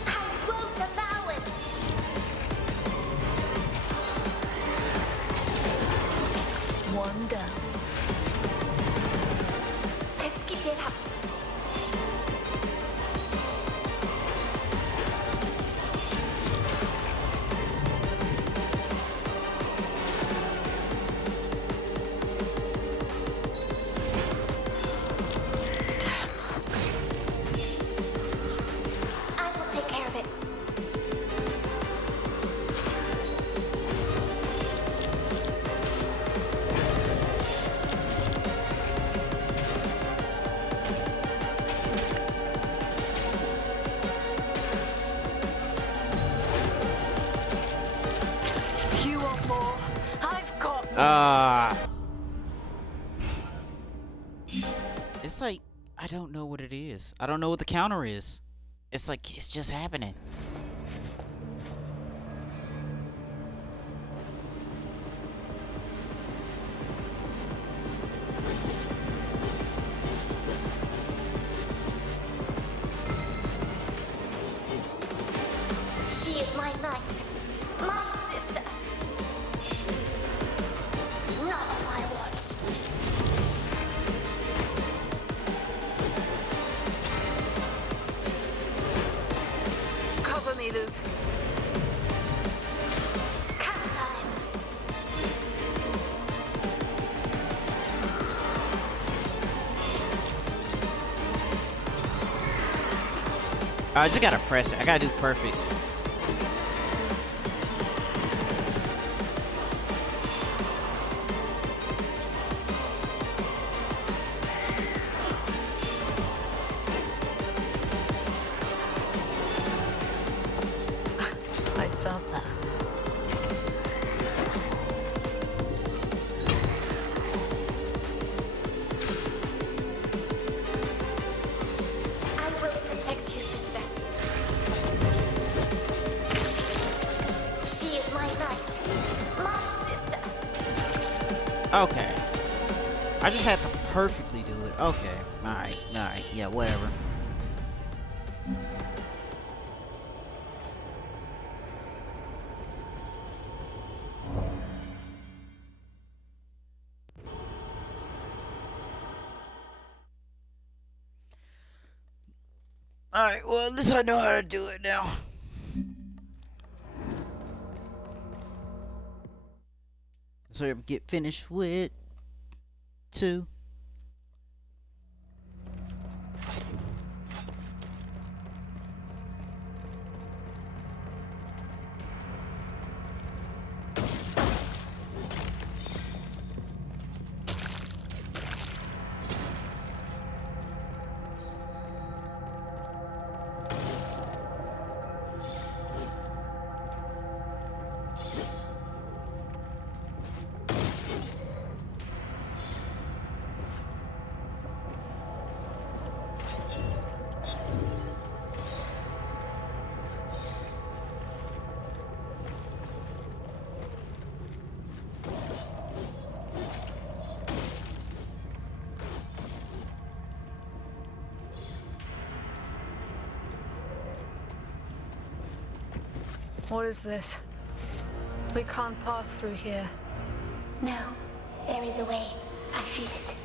I won't allow it. One down. Let's keep it up. I will take care of it. You want more? I've got more. It's like I don't know what it is. I don't know what the counter is. It's like it's just happening. She is my knight, my sister. Not on my watch. Cover me, Lute. Count time. I just gotta press it. I gotta do perfects. I felt that. I will protect you, sister. She is my knight, my sister. Okay. I just had to perfectly do it. Okay. Alright. Alright. Yeah, whatever. Alright, well, at least I know how to do it now. So get finished with 2. What is this? We can't pass through here. No, there is a way. I feel it.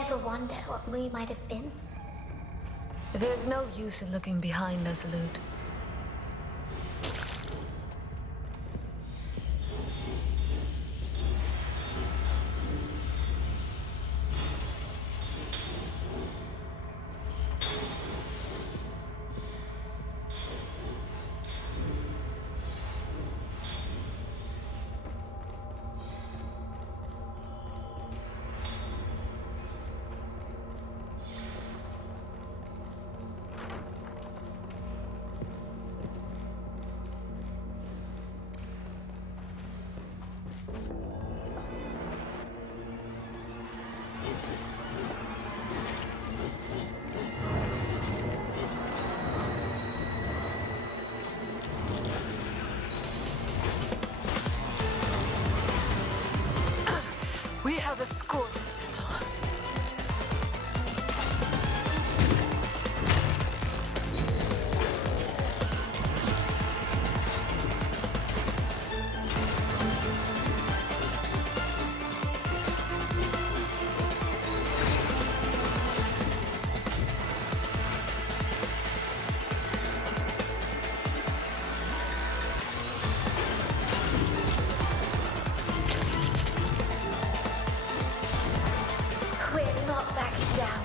ever wonder what we might have been? There's no use in looking behind us, Lute. We have a score to settle. We're not backing down.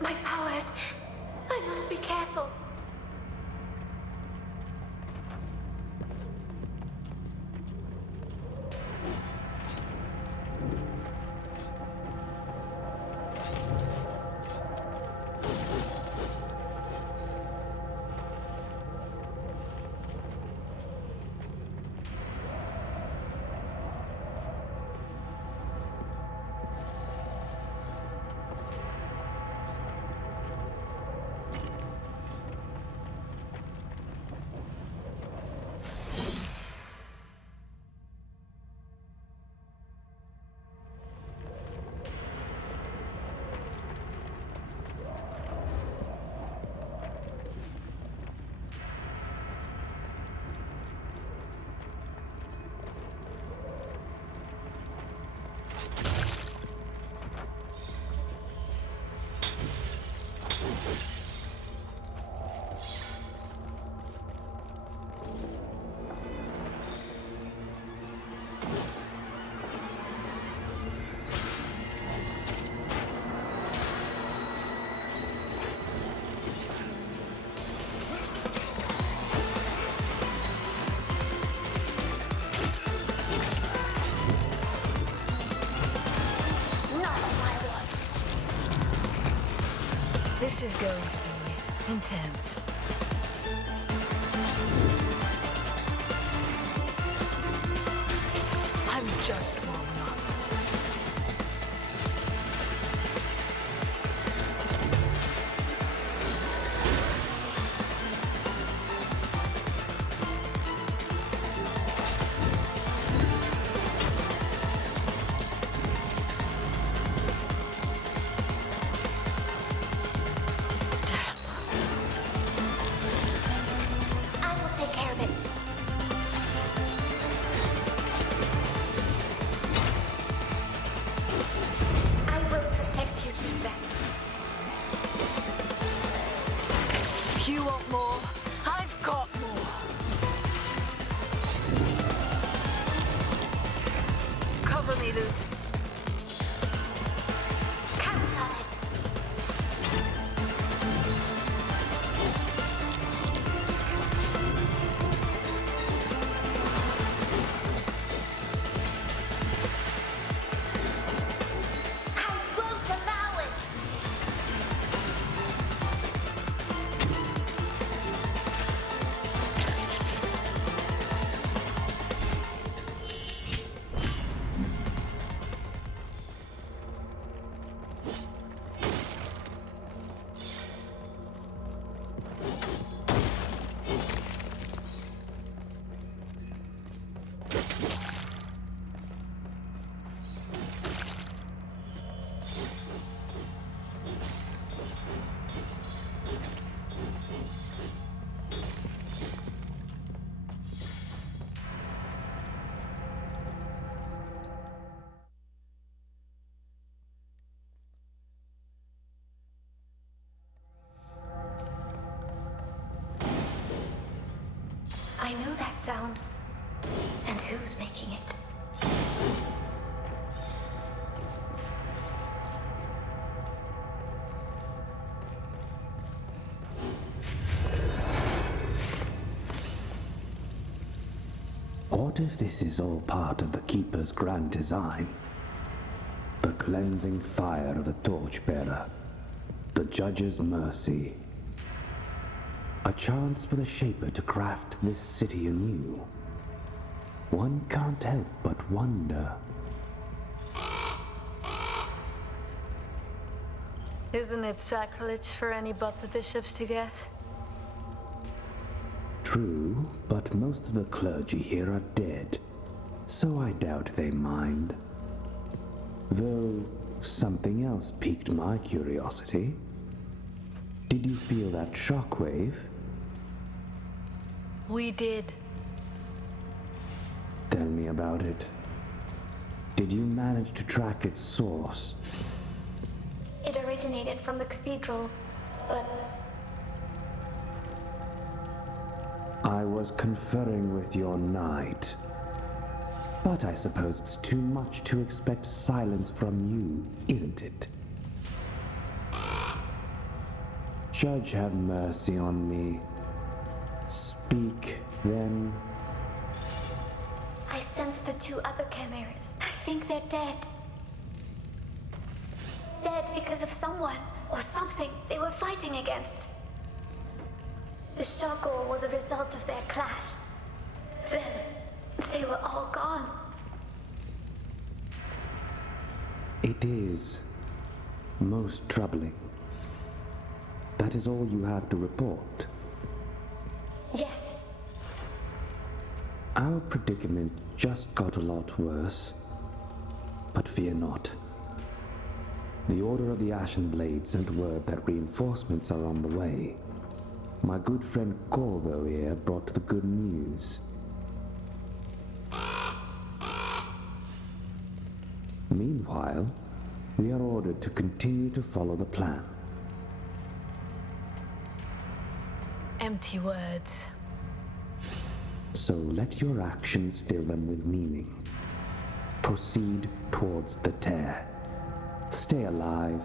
My powers! I must be careful. This is going to be intense. I'm just warming up. I will take care of it. I will protect you, sister. You want more? I've got more. Cover me, Lute. Count on it. I won't allow it. that sound? And who's making it? What if this is all part of the Keeper's grand design? The cleansing fire of the Torchbearer, the Judge's mercy. A chance for the Shaper to craft this city anew. One can't help but wonder. Isn't it sacrilege for any but the bishops to guess? True, but most of the clergy here are dead, so I doubt they mind. Though something else piqued my curiosity. Did you feel that shockwave? We did. Tell me about it. Did you manage to track its source? It originated from the cathedral, but I was conferring with your knight. But I suppose it's too much to expect silence from you, isn't it? Judge, have mercy on me. Speak, then. I sense the two other chimeras. I think they're dead. Dead because of someone or something they were fighting against. The Shogor was a result of their clash. Then they were all gone. It is most troubling. That is all you have to report. Yes. Our predicament just got a lot worse. But fear not. The Order of the Ashen Blade sent word that reinforcements are on the way. My good friend Corvo here brought the good news. Meanwhile, we are ordered to continue to follow the plan. Empty words. So let your actions fill them with meaning. Proceed towards the tear. Stay alive,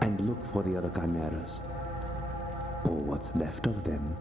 and look for the other chimeras. Or what's left of them.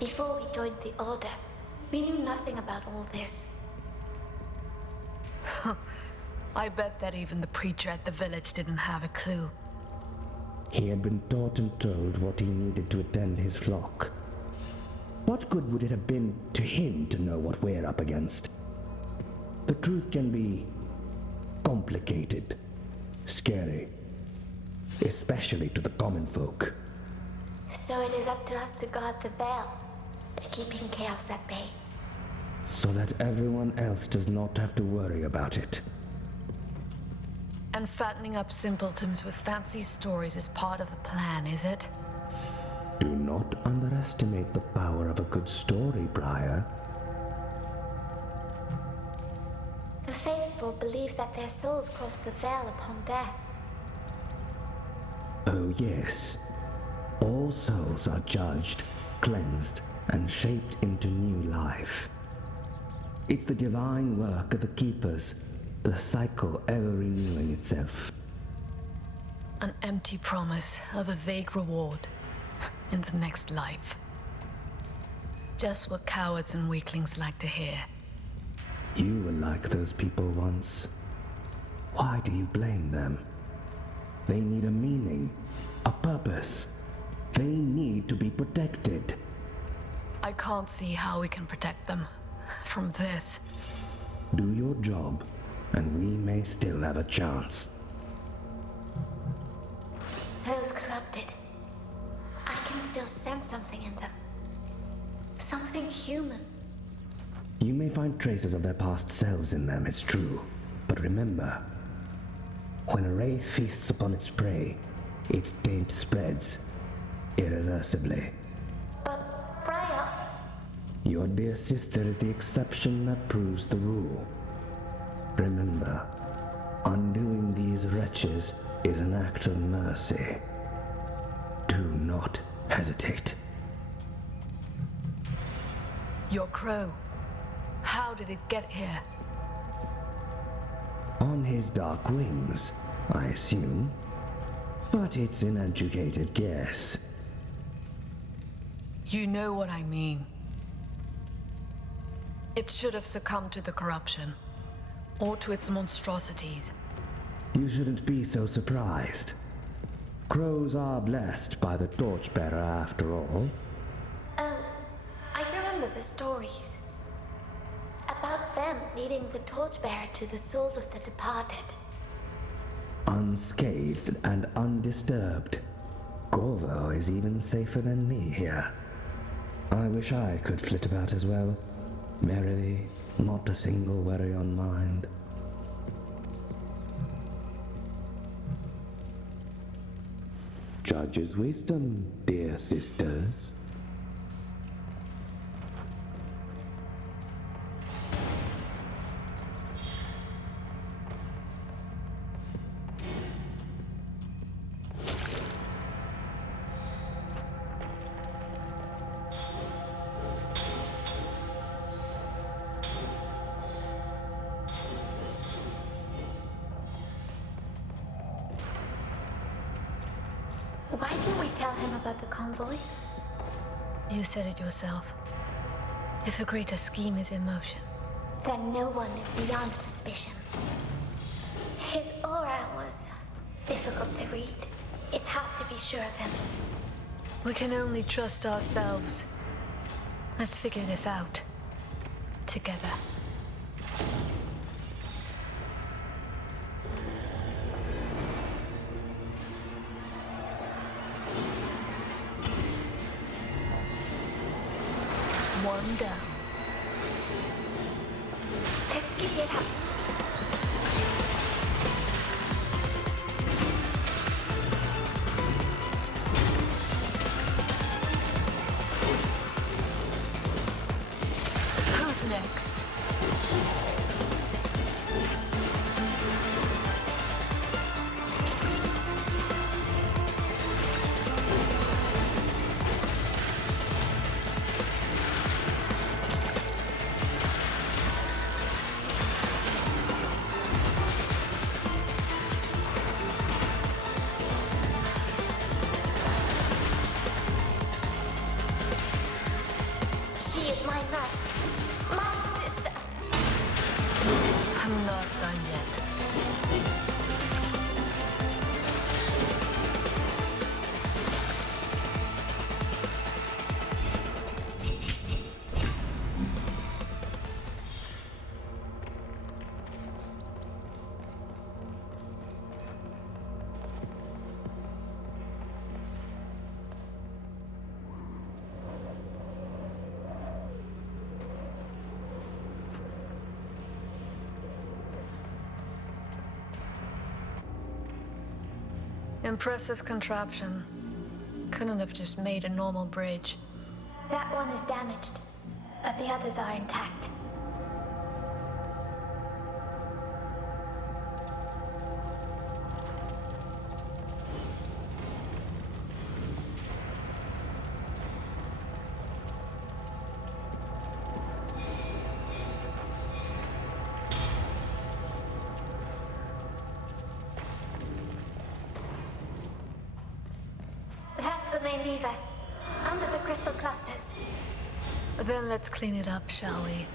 Before we joined the Order, we knew nothing about all this. I bet that even the preacher at the village didn't have a clue. He had been taught and told what he needed to attend his flock. What good would it have been to him to know what we're up against? the truth can be complicated, scary, especially to the common folk. So it is up to us to guard the veil, keeping chaos at bay. So that everyone else does not have to worry about it. And fattening up simpletons with fancy stories is part of the plan, is it? Do not underestimate the power of a good story, Briar. The faithful believe that their souls cross the veil upon death. Oh yes. All souls are judged, cleansed, and shaped into new life. It's the divine work of the Keepers, the cycle ever renewing itself. An empty promise of a vague reward in the next life. Just what cowards and weaklings like to hear. You were like those people once. Why do you blame them? They need a meaning, a purpose. They need to be protected. I can't see how we can protect them from this. Do your job, and we may still have a chance. Those corrupted, I can still sense something in them. Something human. You may find traces of their past selves in them, it's true. But remember, when a wraith feasts upon its prey, its taint spreads irreversibly. But, Briar, Your dear sister is the exception that proves the rule. Remember, undoing these wretches is an act of mercy. Do not hesitate. Your crow. How did it get here? On his dark wings, I assume. But it's an educated guess. You know what I mean. It should have succumbed to the corruption, or to its monstrosities. You shouldn't be so surprised. Crows are blessed by the torchbearer after all. oh, I remember the stories. About them leading the torchbearer to the souls of the departed. Unscathed and undisturbed. Corvo is even safer than me here. I wish I could flit about as well. Merrily, not a single worry on mind. Judge's wisdom, dear sisters. Why didn't we tell him about the convoy? You said it yourself. If a greater scheme is in motion. Then no one is beyond suspicion. His aura was difficult to read. It's hard to be sure of him. We can only trust ourselves. Let's figure this out. Together. One down. Let's give it up. Who's next? Impressive contraption. Couldn't have just made a normal bridge. That one is damaged, but the others are intact. That's the main lever, under the crystal clusters. Then let's clean it up, shall we?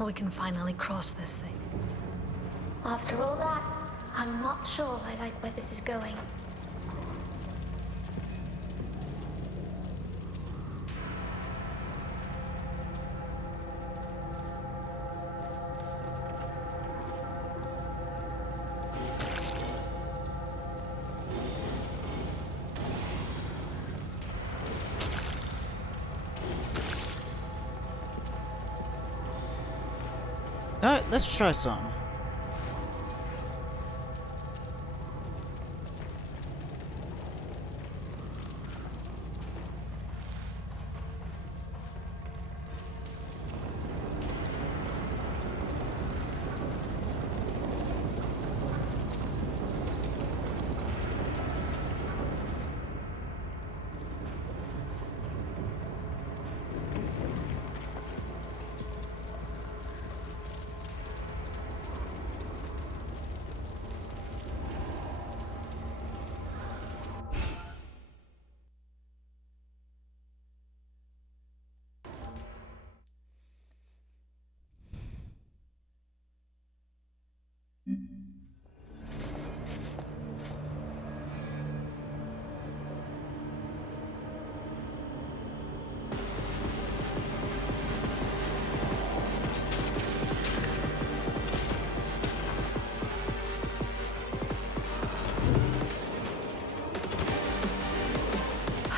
We can finally cross this thing. After all that, I'm not sure I like where this is going. Alright, let's try something.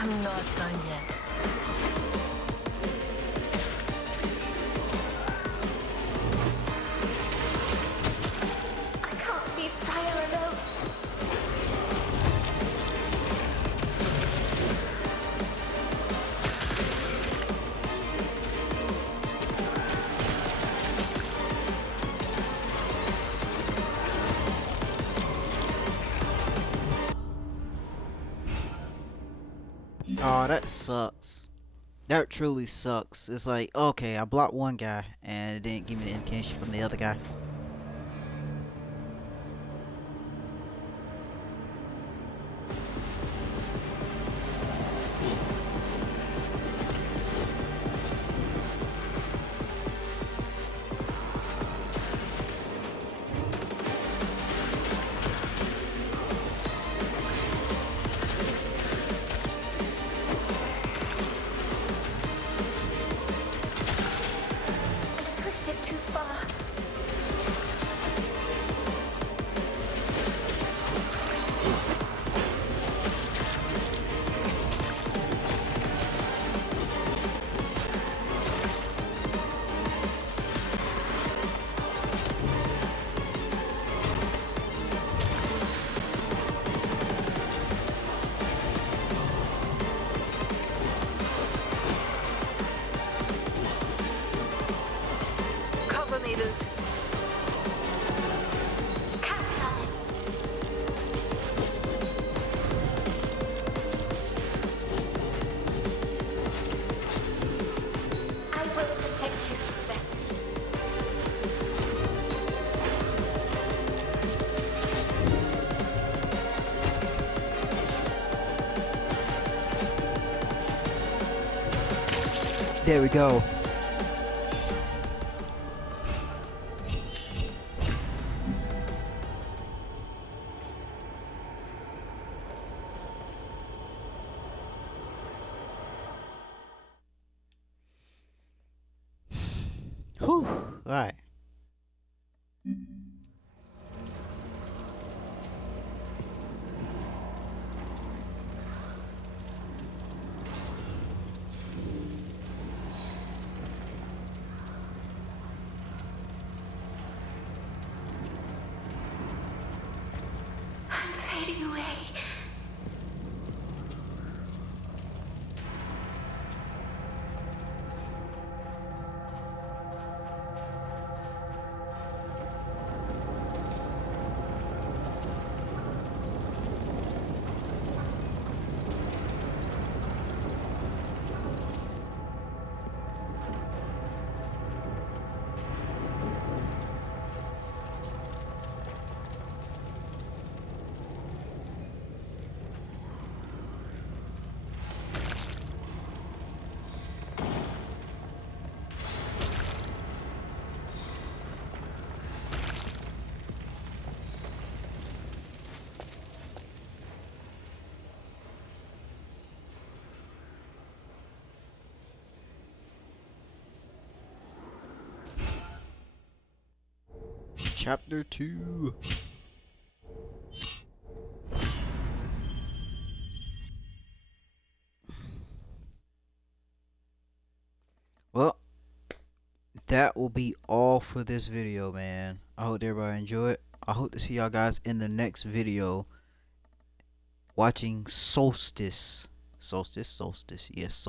I'm not done yet. I can't leave Friar alone. Oh, that sucks. That truly sucks. It's like, okay, I blocked one guy and it didn't give me the indication from the other guy. There we go. Whew. Alright. I'm fading away. Chapter 2. Well, that will be all for this video, man. I hope everybody enjoyed. I hope to see y'all guys in the next video watching Soulstice. Solstice? Solstice. Yes.